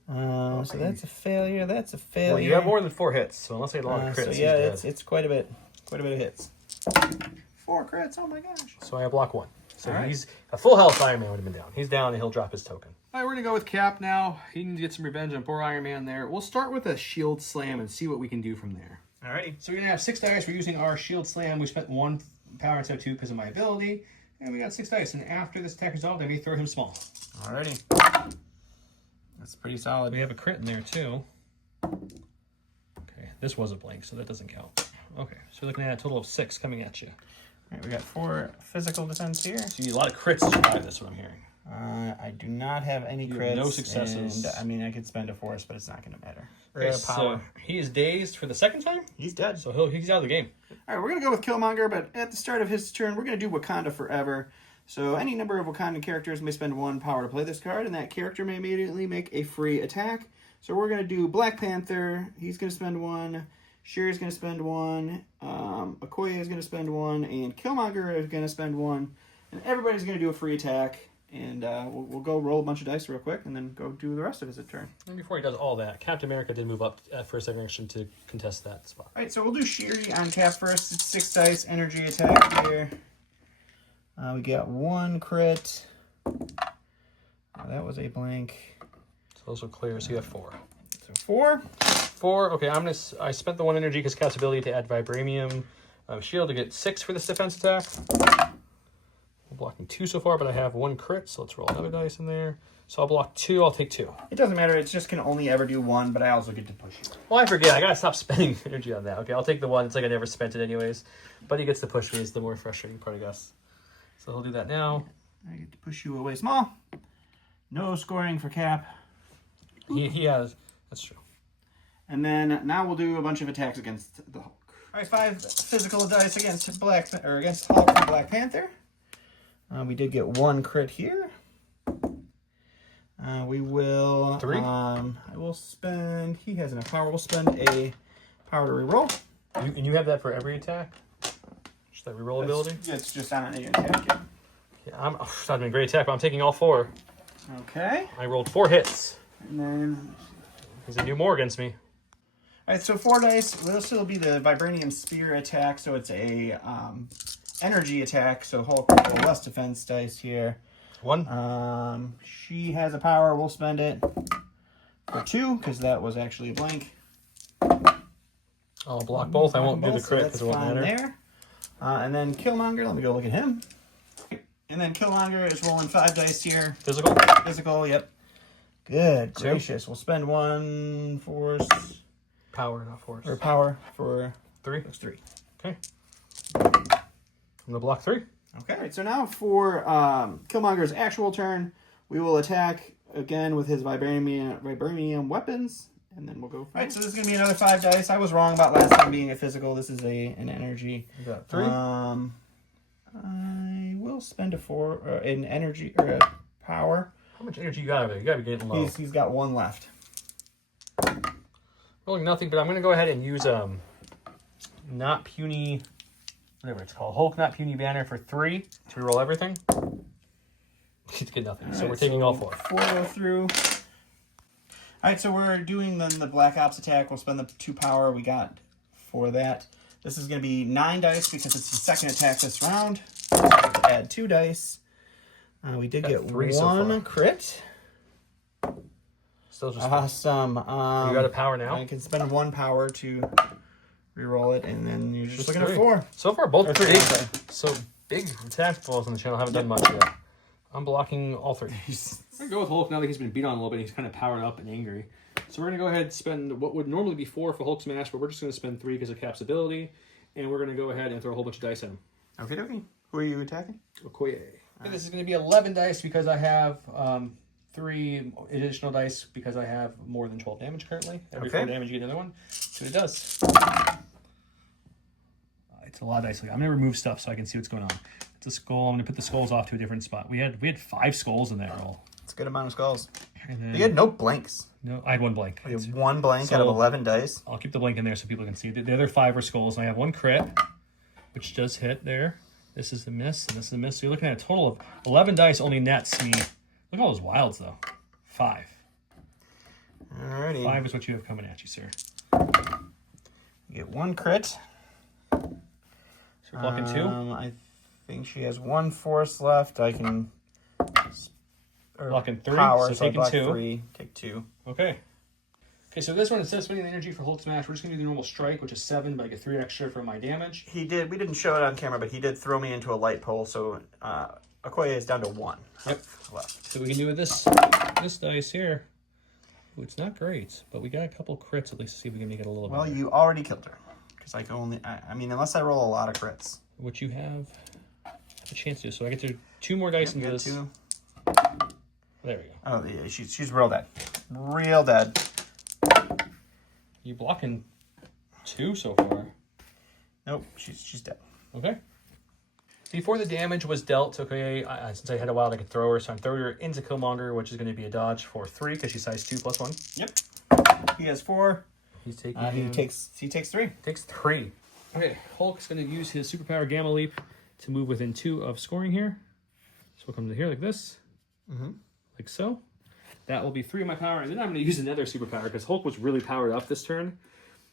So that's a failure. That's a failure. Well, you have more than 4 hits, so unless I get a lot of crits, so yeah, it's quite a bit of hits. 4 crits. Oh my gosh. So I block 1. So right. he's a full health. Iron Man would have been down. He's down, and he'll drop his token. All right, we're going to go with Cap now. He needs to get some revenge on poor Iron Man there. We'll start with a Shield Slam and see what we can do from there. Alrighty. So we're going to have 6 dice. We're using our Shield Slam. We spent 1 power instead of 2 because of my ability. And we got 6 dice. And after this attack resolved, I may throw him small. Alrighty. That's pretty solid. We have a crit in there, too. Okay, this was a blank, so that doesn't count. Okay, so we're looking at a total of 6 coming at you. All right, we got 4 physical defense here. So you need a lot of crits to survive this, what I'm hearing. I do not have any You crits. have no successes. And, I mean, I could spend a force, but it's not going to matter. Okay, so he is dazed for the 2nd time? He's dead. So he's out of the game. All right, we're going to go with Killmonger, but at the start of his turn, we're going to do Wakanda Forever. So any number of Wakandan characters may spend 1 power to play this card, and that character may immediately make a free attack. So we're going to do Black Panther. He's going to spend 1. Shuri's going to spend 1. Okoye is going to spend 1. And Killmonger is going to spend 1. And everybody's going to do a free attack. And we'll go roll a bunch of dice real quick and then go do the rest of his turn. And before he does all that, Captain America did move up for a second action to contest that spot. All right, so we'll do Shuri on Cap first. It's 6 dice, energy attack here. We got 1 crit. That was a blank. So those are clear, so you have 4. So 4. 4, okay, I spent the 1 energy because Cap's ability to add Vibranium Shield to get 6 for this defense attack. I'm blocking 2 so far, but I have 1 crit, so let's roll another dice in there. So I'll block 2, I'll take 2. It doesn't matter, it just can only ever do 1, but I also get to push you. Well, I forget, I gotta stop spending energy on that. Okay, I'll take the 1, it's like I never spent it anyways. But he gets to push me is the more frustrating part, I guess. So he'll do that now. I get to push you away small. No scoring for Cap. He has, that's true. And then now we'll do a bunch of attacks against the Hulk. All right, 5 physical dice against Hulk and Black Panther. We did get 1 crit here. We will... 3? I will spend... He has enough power. We'll spend a power to reroll. And you have that for every attack? Just that reroll ability? It's just on any attack. Yeah, it's not been a great attack, but I'm taking all 4. Okay. I rolled 4 hits. And then... He's going to do more against me. All right, so 4 dice. This will be the Vibranium Spear attack, so it's a energy attack. So Hulk will roll less defense dice here. 1. She has a power. We'll spend it for 2 because that was actually a blank. I'll block both. I won't do the crit because it won't matter. There. And then Killmonger. Let me go look at him. And then Killmonger is rolling 5 dice here. Physical? Physical. Yep. Good gracious. We'll spend 1 force. Power, not force. Or power for 3. That's 3. Okay. I'm gonna block 3. Okay. All right, so now for Killmonger's actual turn, we will attack again with his vibranium weapons, and then we'll go. All right, so this is gonna be another 5 dice. I was wrong about last time being a physical. This is an energy. You got 3. I will spend a 4 in energy or a power. How much energy you got over there? You gotta be getting low. He's got 1 left. Rolling nothing, but I'm gonna go ahead and use not puny, whatever it's called, Hulk not puny banner for 3 to reroll everything. He's get nothing, so we're taking all 4. 4 go through. All right, so we're doing then the Black Ops attack. We'll spend the 2 power we got for that. This is going to be 9 dice because it's the second attack this round. Add 2 dice. We did get 3 so far. 1 crit. Still just Awesome. you got a power now. I can spend 1 power to reroll it, and then you're just looking 3. at 4. So far, both Or 3. 3, sorry. So big attack balls on the channel. Haven't done much yet. I'm blocking all 3. I'm going to go with Hulk now that he's been beat on a little bit. He's kind of powered up and angry. So we're going to go ahead and spend what would normally be 4 for Hulk Smash, but we're just going to spend 3 because of Cap's ability. And we're going to go ahead and throw a whole bunch of dice at him. Okay, okay. Who are you attacking? Okoye. And this is going to be 11 dice because I have 3 additional dice because I have more than 12 damage currently. Every 4 damage, you get another one. So it does. It's a lot of dice. I'm going to remove stuff so I can see what's going on. It's a skull. I'm going to put the skulls off to a different spot. We had 5 skulls in that roll. It's a good amount of skulls. And then, You had no blanks. no, I had 1 blank. You have 1 blank out of 11 dice. I'll keep the blank in there so people can see. The other 5 are skulls, and I have 1 crit, which does hit there. This is the miss, and this is the miss. So you're looking at a total of 11 dice only nets me. Look at all those wilds, though. 5. Alrighty. 5 is what you have coming at you, sir. You get 1 crit. So we're blocking 2. I think she has 1 force left. I can... Blocking 3, power, so so I taking block 2. 3, take 2. Okay. Okay, so this one, instead of spending the energy for Hulk Smash, we're just going to do the normal strike, which is 7, but I get 3 extra for my damage. We didn't show it on camera, but he did throw me into a light pole, so Okoye is down to 1 left. So we can do with this dice here. Ooh, it's not great, but we got a couple crits at least to see if we can make it a little Well, better. you already killed her. Because I can only... I mean, unless I roll a lot of crits. What you have a chance to do. So I get to 2 more dice into this. 2. There we go. Oh, yeah, she's real dead. Real dead. You blocking 2 so far. Nope, she's dead. Okay. Before the damage was dealt, okay, since I had a wild, I could throw her, so I'm throwing her into Killmonger, which is going to be a dodge for 3 because she's size 2 plus 1. Yep. He has 4. He's taking. He takes 3. Takes 3. Okay, Hulk's going to use his superpower Gamma Leap to move within 2 of scoring here. So we'll come to here like this, like so. That will be 3 of my power, and then I'm going to use another superpower because Hulk was really powered up this turn.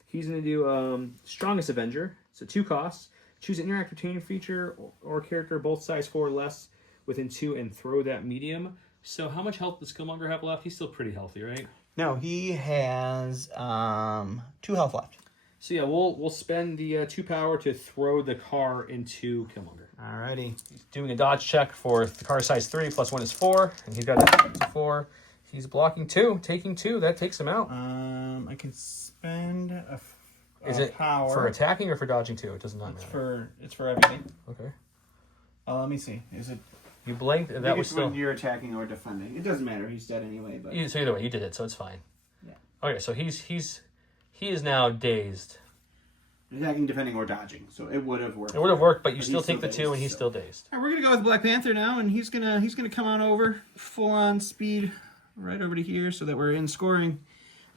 He's going to do Strongest Avenger. So 2 costs. Choose an interactive team feature or character, both size 4 or less, within 2, and throw that medium. So how much health does Killmonger have left? He's still pretty healthy, right? No, he has 2 health left. So yeah, we'll spend the 2 power to throw the car into Killmonger. Alrighty. He's doing a dodge check for the car size 3 plus 1 is 4, and he's got a 4. He's blocking 2, taking 2. That takes him out. I can spend a Is it power for attacking or for dodging 2? It does not matter. It's for everything. Okay. Let me see. Is it? You blinked, and that was still. when you're attacking or defending. It doesn't matter. He's dead anyway. But So either way, you did it, so it's fine. Yeah. Okay, so he is now dazed. attacking, defending, or dodging. So it would have worked. It would have worked, but you But still he's take still the 2, dazed, and he's so. still dazed. All right, we're gonna go with Black Panther now, and he's gonna come on over full on speed right over to here, so that we're in scoring.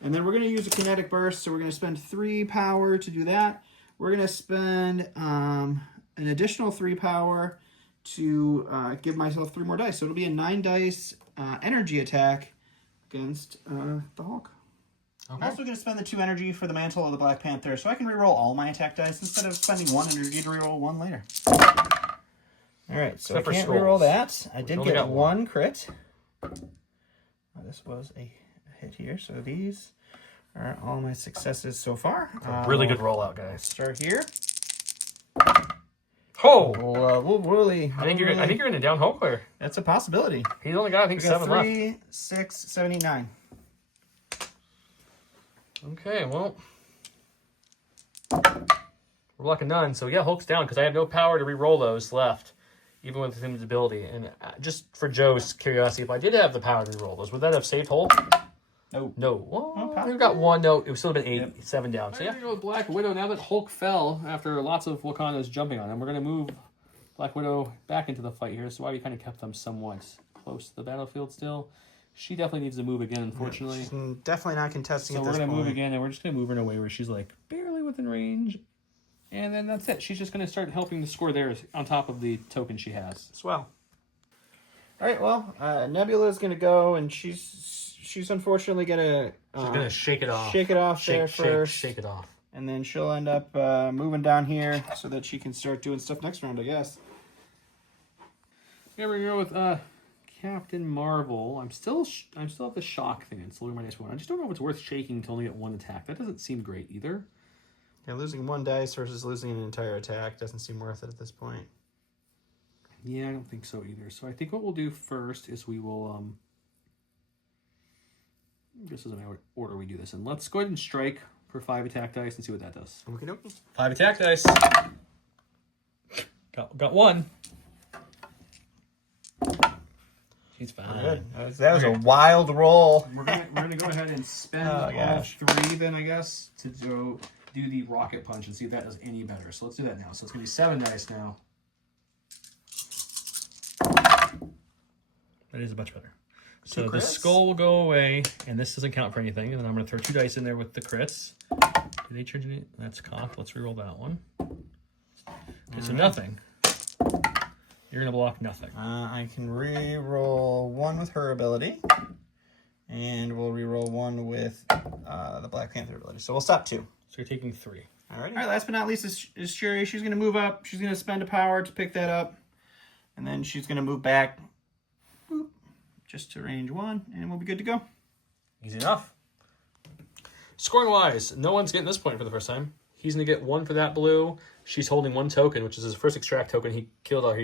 And then we're gonna use a kinetic burst, so we're gonna spend 3 power to do that. We're gonna spend an additional 3 power to give myself 3 more dice. So it'll be a 9 dice energy attack against the Hulk. Okay. I'm also going to spend the 2 energy for the mantle of the Black Panther, so I can reroll all my attack dice instead of spending 1 energy to reroll 1 later. Alright, so Except I can't for reroll skulls, that. I did only get got 1 crit. This was a hit here, so these are all my successes so far. Really good rollout, guys. Start here. Oh! We'll really... I think you're in a down Hulk there. That's a possibility. He's only got, I think, We got 7 left. 3, 6, 7, 8, 9. Okay, well, we're blocking none. So yeah, Hulk's down because I have no power to re-roll those left, even with his ability. And just for Joe's curiosity, if I did have the power to re-roll those, would that have saved Hulk? No. No. Well, power. we've got 1. No, it would still have been 8, Yep. 7 down. So I'm yeah. gonna go with Black Widow now that Hulk fell after lots of Wakandas jumping on him. We're gonna move Black Widow back into the fight here. So why we kind of kept them somewhat close to the battlefield still. She definitely needs to move again, unfortunately. She's definitely not contesting So at we're this going to point. move again, and we're just going to move her in a way where she's like barely within range. And then that's it. She's just going to start helping the score there on top of the token she has. Swell. All right, well, Nebula is going to go, and she's unfortunately going to She's gonna shake it off. Shake it off there first. Shake it off. And then she'll end up moving down here so that she can start doing stuff next round, I guess. Here we go with Captain Marvel. I'm still at the shock thing. It's lowering my dice one. I just don't know if it's worth shaking to only get one attack. That doesn't seem great either. Yeah, losing one dice versus losing an entire attack doesn't seem worth it at this point. Yeah, I don't think so either. So I think what we'll do first is we will this is an order we do this in. Let's go ahead and strike for 5 attack dice and see what that does. Okay. 5 attack dice. Got one. She's fine. Good. That was a wild roll. We're gonna go ahead and spend all 3 then, I guess, to do the rocket punch and see if that does any better. So let's do that now. So it's gonna be 7 dice now. That is much better. So the skull will go away, and this doesn't count for anything. And then I'm going to throw 2 dice in there with the crits. Did they charge any? That's cocked. Let's reroll that one. Okay, so nothing. You're going to block nothing. I can re-roll 1 with her ability. And we'll re-roll 1 with the Black Panther ability. So we'll stop 2. So you're taking 3. All right, last but not least is Shuri. She's going to move up. She's going to spend a power to pick that up. And then she's going to move back. Boop. Just to range 1, and we'll be good to go. Easy enough. Scoring-wise, no one's getting this point for the first time. He's going to get 1 for that blue. She's holding 1 token, which is his first extract token. He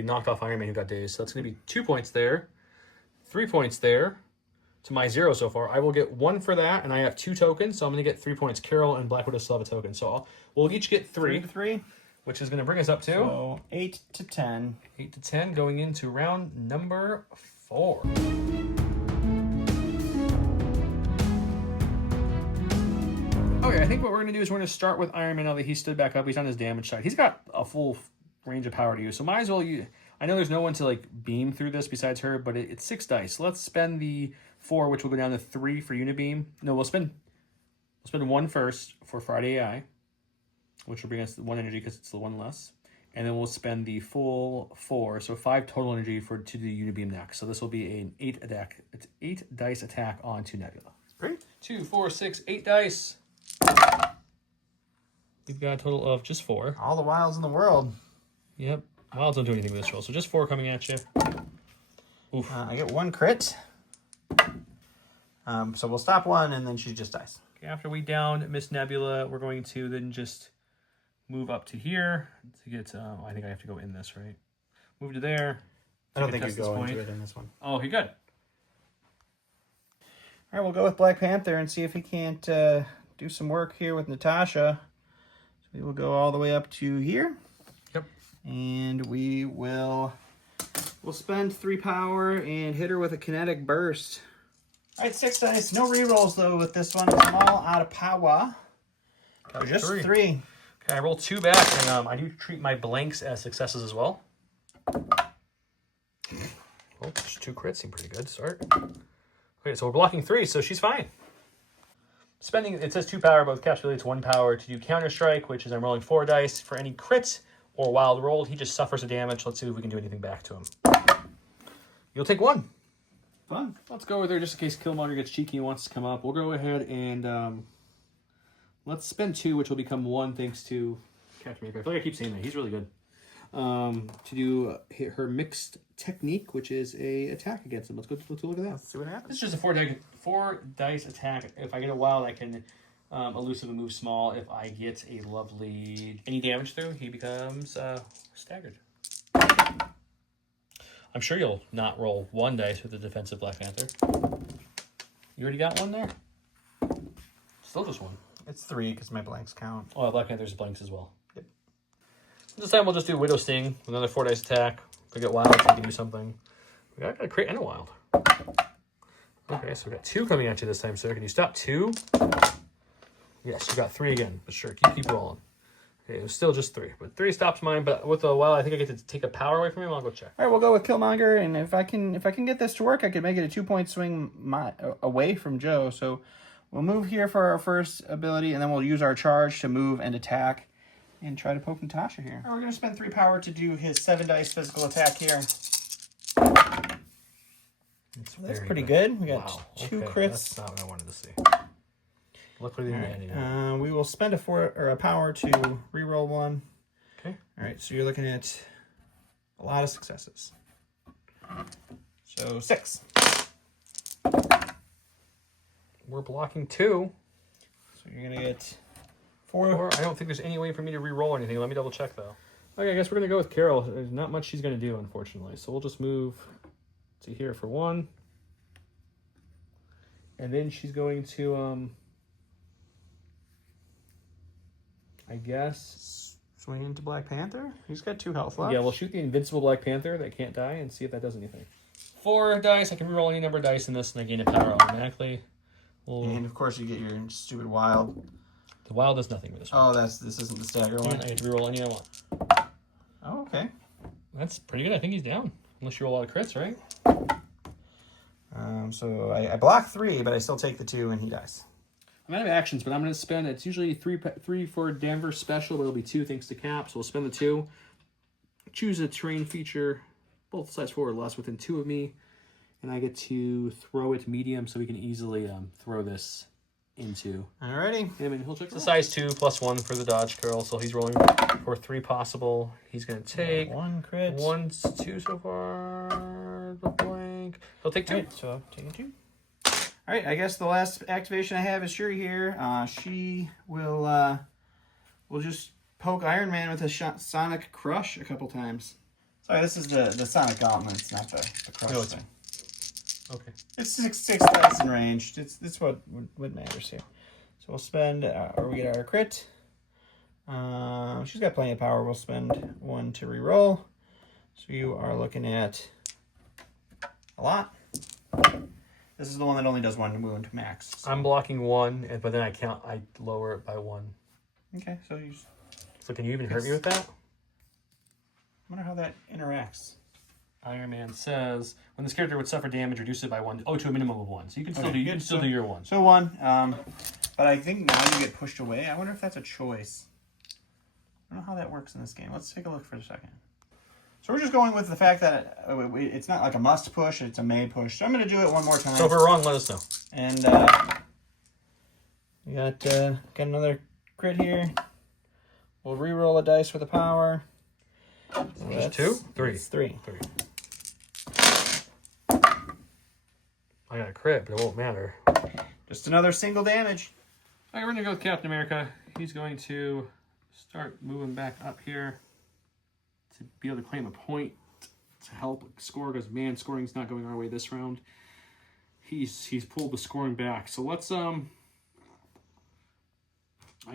knocked off Iron Man who got dazed. So that's going to be 2 points there. 3 points there. To my 0 so far. I will get 1 for that, and I have 2 tokens, so I'm going to get 3 points. Carol and Black Widow still have a token. So we'll each get 3. 3 to 3. Which is going to bring us up to... So 8 to 10. 8 to 10 going into round number 4. Okay, I think what we're going to do is we're going to start with Iron Man now that he stood back up. He's on his damage side. He's got a full range of power to use, so might as well use... I know there's no one to like beam through this besides her, but it's 6 dice. So let's spend the 4, which will go down to 3 for Unibeam. No, we'll spend 1 first for Friday AI, which will bring us 1 energy because it's the 1 less. And then we'll spend the full 4, so 5 total energy to the Unibeam next. So this will be an 8 attack. It's 8 dice attack onto Nebula. Great. 2, 4, 6, 8 dice. We've got a total of just 4. All the wilds in the world. Yep. Wilds don't do anything with this roll, so just 4 coming at you. Oof. I get 1 crit. So we'll stop 1, and then she just dies. Okay, after we down Miss Nebula, we're going to then just move up to here to get. I think I have to go in this, right? Move to there. I don't think you go into it in this one. Oh, he good. All right, we'll go with Black Panther and see if he can't do some work here with Natasha. So we will go all the way up to here. Yep. And we'll spend 3 power and hit her with a kinetic burst. All right, 6 dice. No rerolls though with this one. I'm all out of power. So just 3. Okay, I roll 2 back, and I do treat my blanks as successes as well. Oh, just 2 crits seem pretty good. Start. Okay, so we're blocking 3, so she's fine. Spending, it says 2 power, but with Capsule it's 1 power to do Counter Strike, which is I'm rolling 4 dice for any crit or wild roll. He just suffers a damage. Let's see if we can do anything back to him. You'll take 1. Fun. Let's go with her just in case Killmonger gets cheeky and wants to come up. We'll go ahead and let's spend 2, which will become 1 thanks to Captain America. I feel like I keep saying that. He's really good. To do her mixed technique, which is a attack against him. Let's look at that. Let's see what happens. This is just a 4 dice attack. If I get a wild, I can elusive and move small. If I get a lovely any damage through, he becomes staggered. I'm sure you'll not roll 1 dice with the defensive Black Panther. You already got 1 there? Still just 1. It's 3 because my blanks count. Oh, Black Panther's blanks as well. Yep. This time we'll just do Widow Sting with another 4 dice attack. If we get wild, so we can do something. We got a crit and a wild. Okay, so we got 2 coming at you this time, sir. Can you stop 2? Yes, you got 3 again, but sure, keep rolling. Okay, it was still just 3, but 3 stops mine. But with a wild, I think I get to take a power away from him. I'll go check. All right, we'll go with Killmonger, and if I can get this to work, I could make it a 2-point swing away from Joe. So we'll move here for our first ability, and then we'll use our charge to move and attack, and try to poke Natasha here. All right, we're gonna spend 3 power to do his 7 dice physical attack here. That's pretty good. We got 2 crits. That's not what I wanted to see. Look what they're adding. We will spend a power to reroll one. Okay. All right, so you're looking at a lot of successes. So 6. We're blocking 2. So you're gonna get 4. I don't think there's any way for me to re-roll anything. Let me double check though. Okay, I guess we're gonna go with Carol. There's not much she's gonna do, unfortunately. So we'll just move to here for 1. And then she's going to I guess Swing into Black Panther. He's got 2 health left. yeah, we'll shoot the invincible Black Panther that can't die and see if that does anything. 4 dice. I can re-roll any number of dice in this, and I gain a power automatically. And of course you get your stupid wild. The wild does nothing with this one. Oh, this isn't the stagger one. I get to re-roll any I want. Oh, okay. That's pretty good. I think he's down. Unless you roll a lot of crits, right? So I block 3, but I still take the 2, and he dies. I'm out of actions, but I'm going to spend. It's usually 3 for Danvers special, but it'll be 2 thanks to Cap. So we'll spend the 2. Choose a terrain feature, both sides forward, less within 2 of me, and I get to throw it medium, so we can easily throw this into. Alrighty. I mean, he'll check It's a size 2 plus 1 for the dodge curl, so he's rolling for 3 possible. He's going to take 1 crit. 1, 2 so far. The blank. He'll take 2. Right, so taking 2. All right, I guess the last activation I have is Shuri here. She will just poke Iron Man with a Sonic Crush a couple times. Sorry, this is the Sonic Gauntlets, not the Crush No, it's- thing. Okay. It's 6 dice in range. It's what matters here. So we'll spend, or we get our crit. She's got plenty of power. We'll spend 1 to reroll. So you are looking at a lot. This is the one that only does 1 wound max. So. I'm blocking 1, but then I lower it by 1. Okay, so you. So can you even hurt me with that? I wonder how that interacts. Iron Man says when this character would suffer damage, reduce it by 1. Oh, to a minimum of 1. So you can still Okay, do still do your 1. So 1. But I think now you get pushed away. I wonder if that's a choice. I don't know how that works in this game. Let's take a look for a second. So we're just going with the fact that it's not like a must push, it's a may push. So I'm going to do it one more time. So if we're wrong, let us know. And we got another crit here. We'll re-roll a dice for the power. So Just 2? 3. It's 3. 3. I got a crit, but it won't matter. Just another single damage. All right, we're going to go with Captain America. He's going to start moving back up here to be able to claim a point to help score, because man, scoring's not going our way this round. He's pulled the scoring back. So let's I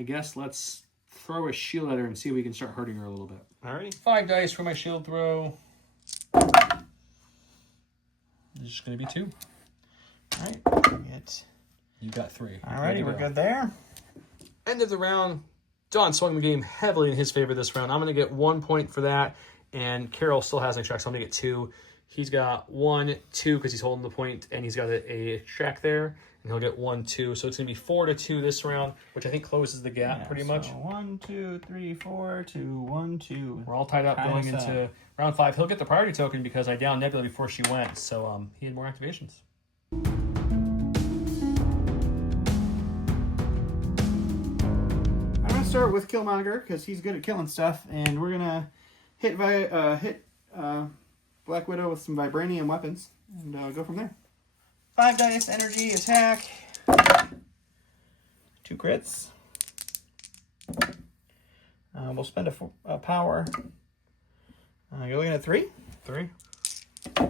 guess let's throw a shield at her and see if we can start hurting her a little bit. Alrighty. 5 dice for my shield throw. It's just going to be 2. Alright. You got 3. Alrighty, we're good there. End of the round. Don swung the game heavily in his favor this round. I'm going to get 1 point for that, and Carol still has an extract, so I'm going to get 2. He's got 1, 2 because he's holding the point, and he's got a extract there, and he'll get 1, 2. So it's going to be 4-2 this round, which I think closes the gap pretty much. 1, 2, 3, 4, 2, 1, 2. We're all tied up going into round 5. He'll get the priority token because I downed Nebula before she went, so he had more activations. Start with Killmonger because he's good at killing stuff, and we're gonna hit Black Widow with some vibranium weapons and go from there. 5 dice, energy, attack, 2 crits. We'll spend a power. You're looking at 3. 3. I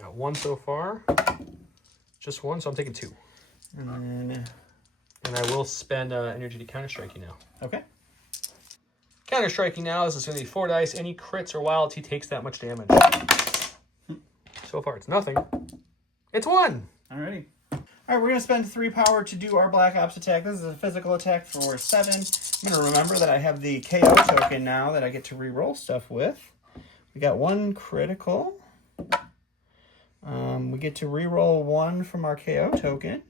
got 1 so far. Just 1, so I'm taking 2. And then. And I will spend energy to counter-strike you now. Okay. Counter-striking now. This is going to be 4 dice. Any crits or wilds, he takes that much damage. So far, it's nothing. It's 1. Alrighty. Alright, we're going to spend 3 power to do our Black Ops attack. This is a physical attack for 7. I'm going to remember that I have the KO token now that I get to re-roll stuff with. We got 1 critical. We get to re-roll 1 from our KO token.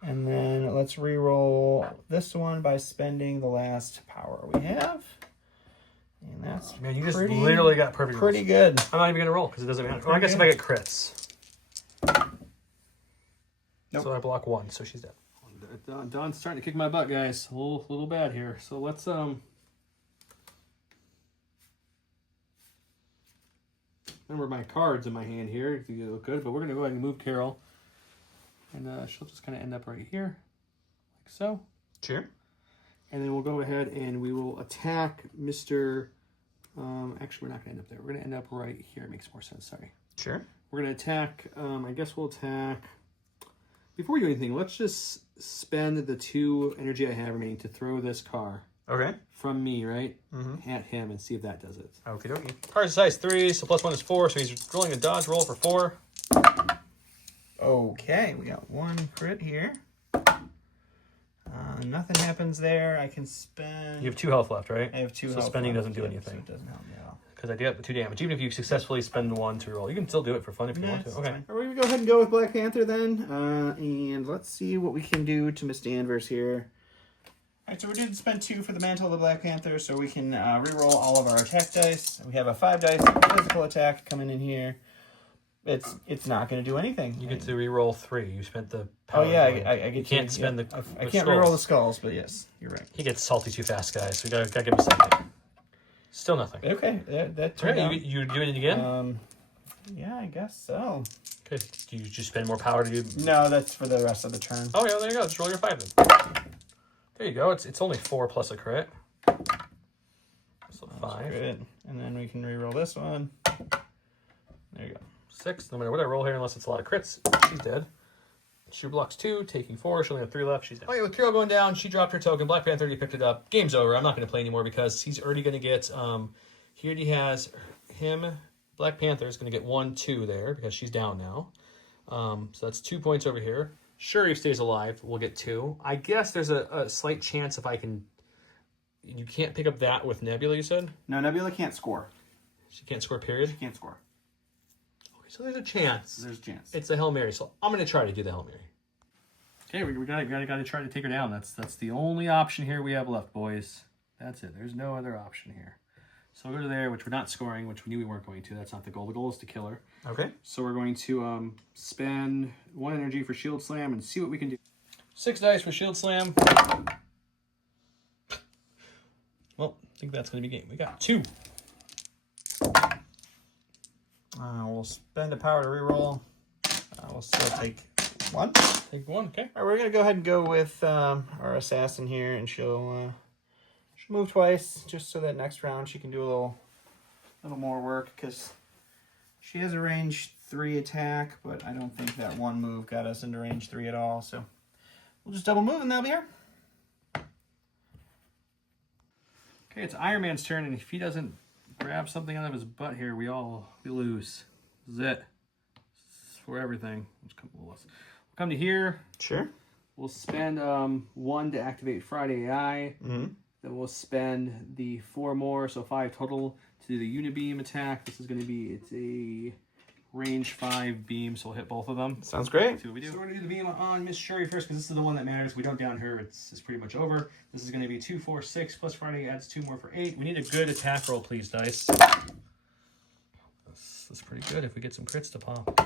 And then let's re-roll this one by spending the last power we have. And that's Man, you just literally got perfect rolls. pretty good. I'm not even going to roll because it doesn't matter. Well, I guess if I get crits. Nope. So I block 1, so she's dead. Don's starting to kick my butt, guys. A little bad here. So let's remember my cards in my hand here to look good, but we're gonna go ahead and move Carol, and she'll just kind of end up right here, like so. Sure. And then we'll go ahead and we will attack Mr. Actually, we're not gonna end up there. We're gonna end up right here. It makes more sense. Sorry. Sure. We're gonna attack. I guess we'll attack. Before we do anything, let's just spend the 2 energy I have remaining to throw this car. Okay. From me, right? At him and see if that does it. Okie dokie. Card's size 3, so +1 is 4, so he's rolling a dodge roll for 4. Okay, we got 1 crit here. Nothing happens there. I can spend... You have 2 health left, right? I have 2 so health spending left, doesn't do so anything. it doesn't help me at all. Because I do have the 2 damage. Even if you successfully spend 1 to roll, you can still do it for fun if you want to. Okay. All right, we're going to go ahead and go with Black Panther then. And let's see what we can do to Miss Danvers here. All right, so we did spend 2 for the Mantle of the Black Panther, so we can reroll all of our attack dice. We have a 5 dice physical attack coming in here. It's not going to do anything. You get to re-roll 3. You spent the power. Oh, yeah, I get You can't spend the I can't reroll the skulls, but yes, you're right. He gets salty too fast, guys, so we gotta give him a second. Still nothing. Okay, that All turned out. right, you doing it again? Yeah, I guess so. Okay. Do you just spend more power to do... No, that's for the rest of the turn. Oh, yeah, there you go. Just roll your 5 then. There you go. It's only 4 plus a crit. So 5. Good. And then we can reroll this one. There you go. 6. No matter what I roll here, unless it's a lot of crits, she's dead. She blocks 2, taking 4. She only has 3 left. She's down. Okay, with Carol going down, she dropped her token. Black Panther already picked it up. Game's over. I'm not going to play anymore because he's already going to get... he already has him. Black Panther is going to get 1, 2 there because she's down now. So that's 2 points over here. Shuri stays alive. We'll get 2. I guess there's a slight chance if I can... You can't pick up that with Nebula, you said? No, Nebula can't score. She can't score, period? She can't score. So there's a chance. There's a chance. It's a Hail Mary, so I'm going to try to do the Hail Mary. Okay, we gotta try to take her down. That's the only option here we have left, boys. That's it. There's no other option here. So we'll go to there, which we're not scoring, which we knew we weren't going to. That's not the goal. The goal is to kill her. Okay. So we're going to spend 1 energy for Shield Slam and see what we can do. 6 dice for Shield Slam. Well, I think that's going to be game. We got 2. We'll spend a power to reroll. We'll still take 1. Take 1, okay. All right, we're going to go ahead and go with our assassin here, and she'll move twice, just so that next round she can do a little more work, because she has a range 3 attack, but I don't think that 1 move got us into range 3 at all, so we'll just double move and that'll be her. Okay, it's Iron Man's turn, and if he doesn't grab something out of his butt here, we lose. This is it. This is for everything. We'll come to here. Sure. We'll spend 1 to activate Friday AI. Then we'll spend the 4 more, so 5 total, to do the Unibeam attack. This is going to be, it's a range 5 beam, so we'll hit both of them. Sounds great. See what we do. So we're going to do the beam on Miss Shuri first, because this is the one that matters. If we don't down her, it's pretty much over. This is going to be 2, 4, 6, plus Friday adds 2 more for 8. We need a good attack roll, please, dice. That's pretty good if we get some crits to pop.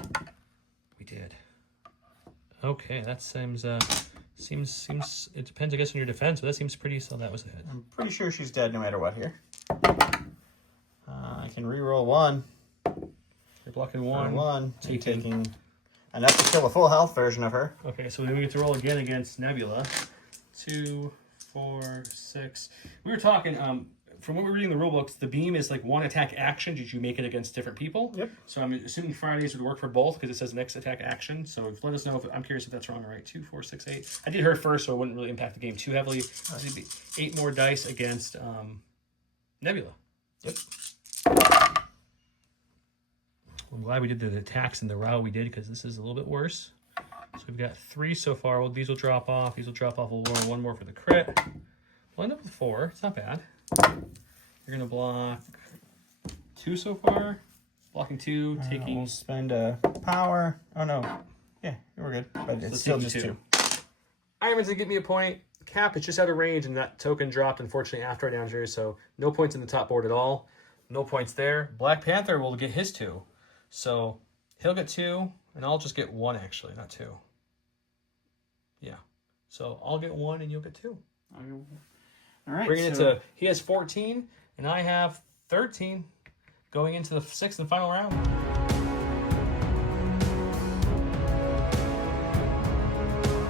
We did. Okay, that seems it depends, I guess, on your defense, but that seems pretty, so that was a hit. I'm pretty sure she's dead no matter what here. I can reroll 1. You're blocking 1. 1. Taking enough to kill a full health version of her. Okay, so then we get to roll again against Nebula. 2, 4, 6. We were talking, from what we're reading in the rulebooks, the beam is like 1 attack action. Did you make it against different people? Yep. So I'm assuming Fridays would work for both because it says next attack action. So let us know if I'm curious if that's wrong or right. 2, 4, 6, 8. I did her first, so it wouldn't really impact the game too heavily. It'd be 8 more dice against Nebula. Yep. I'm glad we did the attacks in the route we did because this is a little bit worse. So we've got 3 so far. Well, these will drop off. These will drop off. We'll roll 1 more for the crit. We'll end up with 4. It's not bad. You're going to block 2 so far. Blocking 2, taking... We'll spend a power. Oh, no. Yeah, we're good. But it's still just 2. Iron Man's going to give me a point. Cap is just out of range, and that token dropped, unfortunately, after I downed her, so no points in the top board at all. No points there. Black Panther will get his 2. So he'll get 2, and I'll just get 1, actually, not 2. Yeah. So I'll get 1 and you'll get 2. All right. Bringing it to, he has 14 and I have 13 going into the 6th and final round.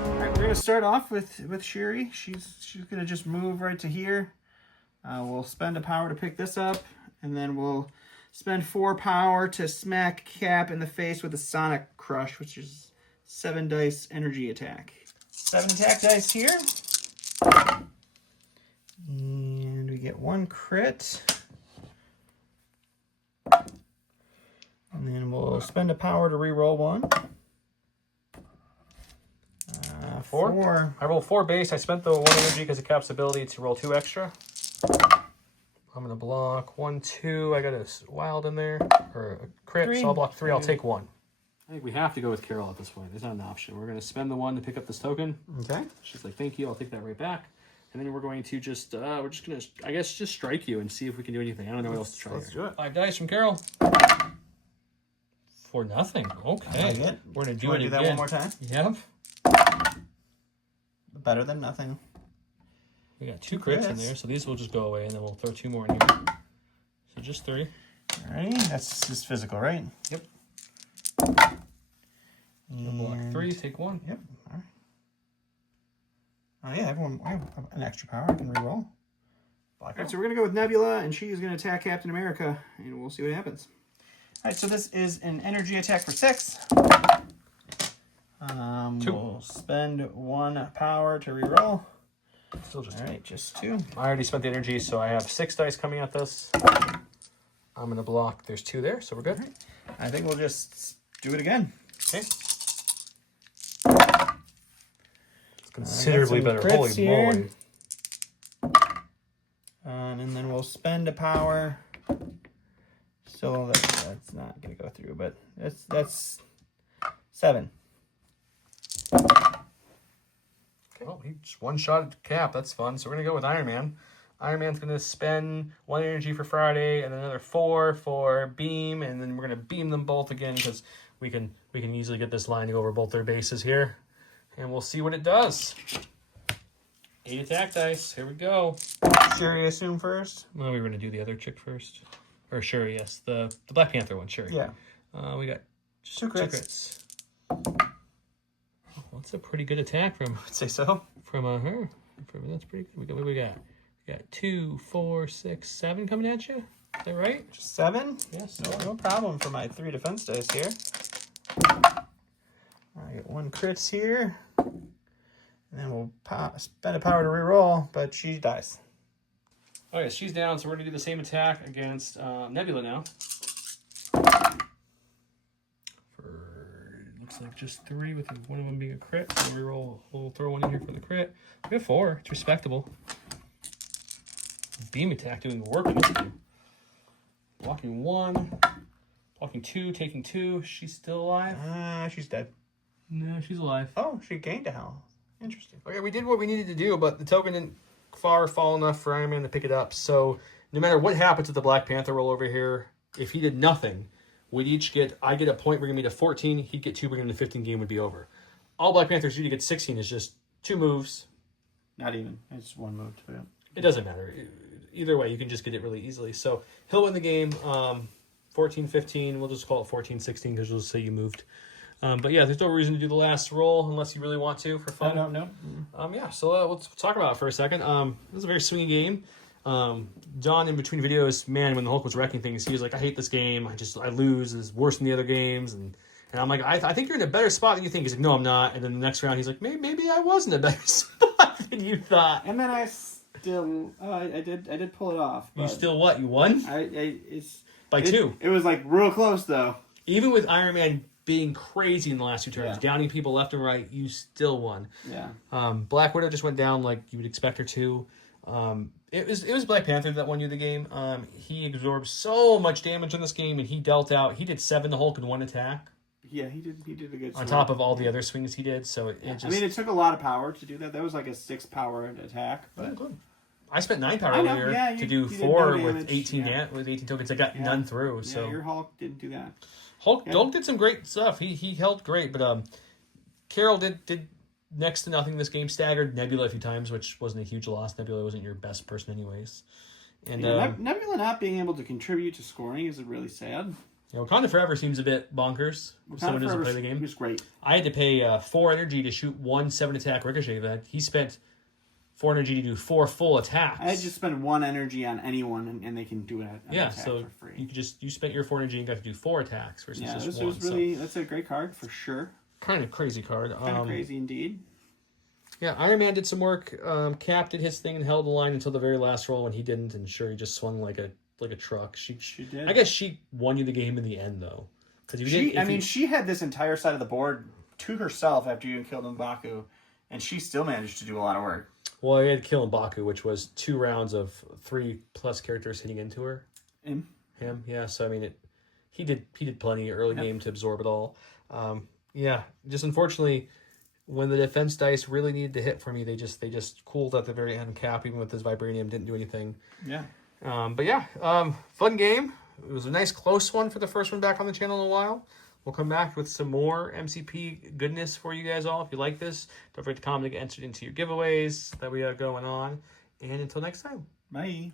All right, we're gonna start off with Sherry. She's gonna just move right to here. We'll spend a power to pick this up, and then we'll spend 4 power to smack Cap in the face with a Sonic Crush, which is 7 dice energy attack. 7 attack dice here. And we get 1 crit. And then we'll spend a power to re-roll 1. 4. I rolled 4 base. I spent the 1 energy because of Cap's ability to roll 2 extra. I'm going to block 1, 2. I got a wild in there, or a crit, 3. so I'll block 3. I'll take 1. I think we have to go with Carol at this point. There's not an option. We're going to spend the 1 to pick up this token. Okay. She's like, thank you. I'll take that right back. And then we're going to just, we're just going to, I guess, just strike you and see if we can do anything. I don't know what else to try. Let's Here. do it. 5 dice from Carol. For nothing. Okay. We're going to do it do again. that one more time. Yep. Better than nothing. We got 2 crits in there, so these will just go away, and then we'll throw 2 more in here. So just 3. Alrighty, that's just physical, right? Yep. And, Block 3, take 1. Yep. All right. Oh yeah, I have an extra power. I can reroll. All right, so we're gonna go with Nebula, and she is gonna attack Captain America, and we'll see what happens. All right, so this is an energy attack for 6. 2. We'll spend 1 power to reroll. Still just All 2. right, just 2. I already spent the energy, so I have 6 dice coming at this. I'm going to block. There's 2 there, so we're good. Right. I think we'll just do it again. Okay. It's considerably some better. crits Holy here. moly. And then we'll spend a power. So that's not going to go through, but that's 7. Okay. Well, he just one-shot Cap. That's fun. So we're going to go with Iron Man. Iron Man's going to spend 1 energy for Friday and another 4 for Beam, and then we're going to beam them both again because we can easily get this line to go over both their bases here. And we'll see what it does. 8 attack dice. Here we go. Shuri, assume first. Well, we were going to do the other chick first. Or Shuri, yes. The Black Panther one, Shuri. Yeah. We got just 2 crits. 2 crits. Oh, that's a pretty good attack from I'd say so. her. That's pretty good. What we got? We got 2, 4, 6, 7 coming at you. Is that right? Just 7? Yes. No problem for my 3 defense dice here. I get 1 crits here. And then we'll spend a power to reroll, but she dies. Okay, she's down, so we're going to do the same attack against Nebula now. Looks like just 3 with one of them being a crit. So reroll. We'll throw 1 in here for the crit. We have 4. It's respectable. Beam attack doing the work in this game. Blocking 1. Blocking 2. Taking 2. She's still alive? She's dead. No, she's alive. Oh, she gained a health. Interesting. Okay, we did what we needed to do, but the token didn't fall enough for Iron Man to pick it up. So no matter what happens with the Black Panther roll over here, if he did nothing, we'd each get, I get a point bringing me to 14, he'd get 2 bringing him to 15, game would be over. All Black Panthers do to get 16 is just 2 moves. Not even. It's 1 move to put it. It doesn't matter. Either way, you can just get it really easily. So he'll win the game 14-15. We'll just call it 14-16 because we'll say you moved. But yeah, there's no reason to do the last roll unless you really want to for fun. No. Yeah, so let's talk about it for a second. This is a very swingy game. John, in between videos, man, when the Hulk was wrecking things, he was like, I hate this game. I lose. It's worse than the other games. And I'm like, I think you're in a better spot than you think. He's like, no, I'm not. And then the next round, he's like, maybe I was in a better spot than you thought. And then I still, I did pull it off. You still what? You won? By 2. It was like real close though. Even with Iron Man being crazy in the last 2 turns, Yeah. downing people left and right, you still won. Yeah. Black Widow just went down like you would expect her to. It was Black Panther that won you the game. He absorbed so much damage in this game, and he dealt out. He did 7 to Hulk in 1 attack. Yeah, he did a good On swing. top of all the other swings he did. So it just. I mean, it took a lot of power to do that. That was like a 6 power attack, but Good. I spent 9 power I know, earlier yeah, to you do did 4 no with damage, 18 yeah. with 18 tokens. I got none through. So your Hulk didn't do that. Hulk did some great stuff. He held great, but Carol did next to nothing in this game. Staggered Nebula a few times, which wasn't a huge loss. Nebula wasn't your best person anyways. And Nebula not being able to contribute to scoring is really sad. Wakanda Forever seems a bit bonkers. If someone doesn't play the game. It was great. I had to pay 4 energy to shoot 1 7-attack ricochet event. He spent 4 energy to do 4 full attacks. I had to spend 1 energy on anyone, and they can do it. So for free. you spent your 4 energy and got to do 4 attacks versus just this 1. was really that's a great card for sure. Kind of crazy card. Kind of crazy indeed. Yeah, Iron Man did some work. Cap did his thing and held the line until the very last roll when he didn't, and sure, he just swung like a truck. She did. I guess she won you the game in the end though, because she had this entire side of the board to herself after you killed M'Baku, and she still managed to do a lot of work. Well, I had to kill M'Baku, which was 2 rounds of 3+ characters hitting into her. Him, yeah. So I mean, he did plenty early game to absorb it all. Yeah, just unfortunately, when the defense dice really needed to hit for me, they just cooled at the very end. Cap, even with his vibranium, didn't do anything. Yeah. But yeah, fun game. It was a nice close one for the first one back on the channel in a while. We'll come back with some more MCP goodness for you guys all. If you like this, don't forget to comment and get entered into your giveaways that we have going on. And until next time. Bye.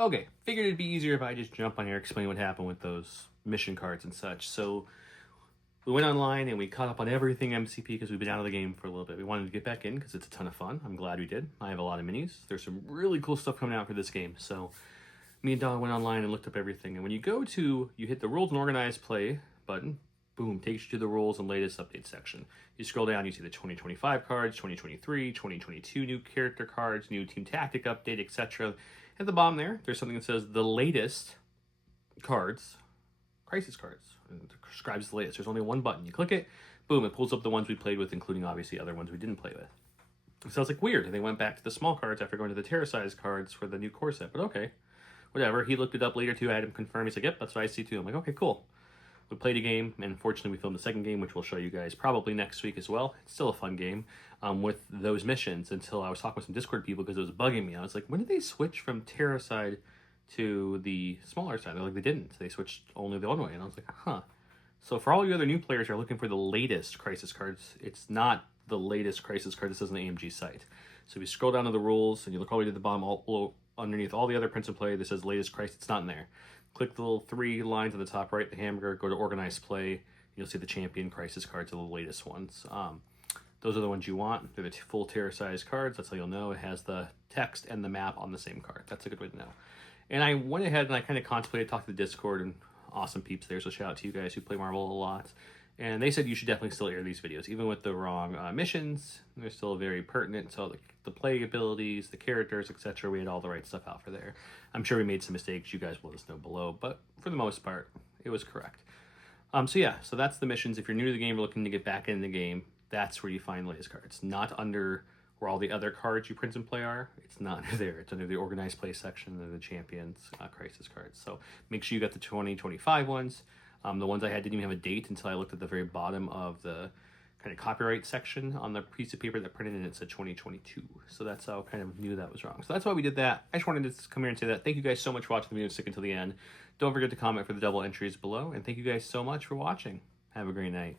Okay, figured it'd be easier if I just jump on here, explain what happened with those mission cards and such. So we went online and we caught up on everything MCP because we've been out of the game for a little bit. We wanted to get back in because it's a ton of fun. I'm glad we did. I have a lot of minis. There's some really cool stuff coming out for this game. So me and Don went online and looked up everything. And when you hit the rules and organized play button, boom, takes you to the rules and latest update section. You scroll down, you see the 2025 cards, 2023, 2022 new character cards, new team tactic update, etc. At the bottom there's something that says the latest cards, crisis cards. It describes the latest. There's only one button. You click it, boom, it pulls up the ones we played with, including obviously other ones we didn't play with. So it's like weird. They went back to the small cards after going to the Terra size cards for the new core set, but okay. Whatever. He looked it up later too. I had him confirm. He's like, yep, that's what I see too. I'm like, okay, cool. We played a game, and unfortunately we filmed the second game, which we'll show you guys probably next week as well. It's still a fun game with those missions until I was talking with some Discord people because it was bugging me. I was like, when did they switch from Terra side to the smaller side? They're like, they didn't. They switched only the one way. And I was like, huh. So for all you other new players who are looking for the latest crisis cards, it's not the latest crisis card. This is on the AMG site. So if you scroll down to the rules and you look all the way to the bottom, underneath all the other prints in play, this says latest crisis. It's not in there. Click the little 3 lines on the top right, the hamburger, go to organized play. You'll see the champion crisis cards are the latest ones. Those are the ones you want. They're the full Terra size cards. That's how you'll know. It has the text and the map on the same card. That's a good way to know. And I went ahead and I kind of contemplated, talked to the Discord and awesome peeps there. So shout out to you guys who play Marvel a lot. And they said you should definitely still air these videos. Even with the wrong missions, they're still very pertinent. So the play abilities, the characters, etc. We had all the right stuff out for there. I'm sure we made some mistakes. You guys will let us know below. But for the most part, it was correct. So that's the missions. If you're new to the game or looking to get back in the game, that's where you find the latest cards. Not under where all the other cards you print and play are. It's not under there. It's under the organized play section of the champions crisis cards. So make sure you got the 2025 ones. The ones I had didn't even have a date until I looked at the very bottom of the kind of copyright section on the piece of paper that printed and it said 2022. So that's how I kind of knew that was wrong. So that's why we did that. I just wanted to come here and say that. Thank you guys so much for watching the video and stick until the end. Don't forget to comment for the double entries below. And thank you guys so much for watching. Have a great night.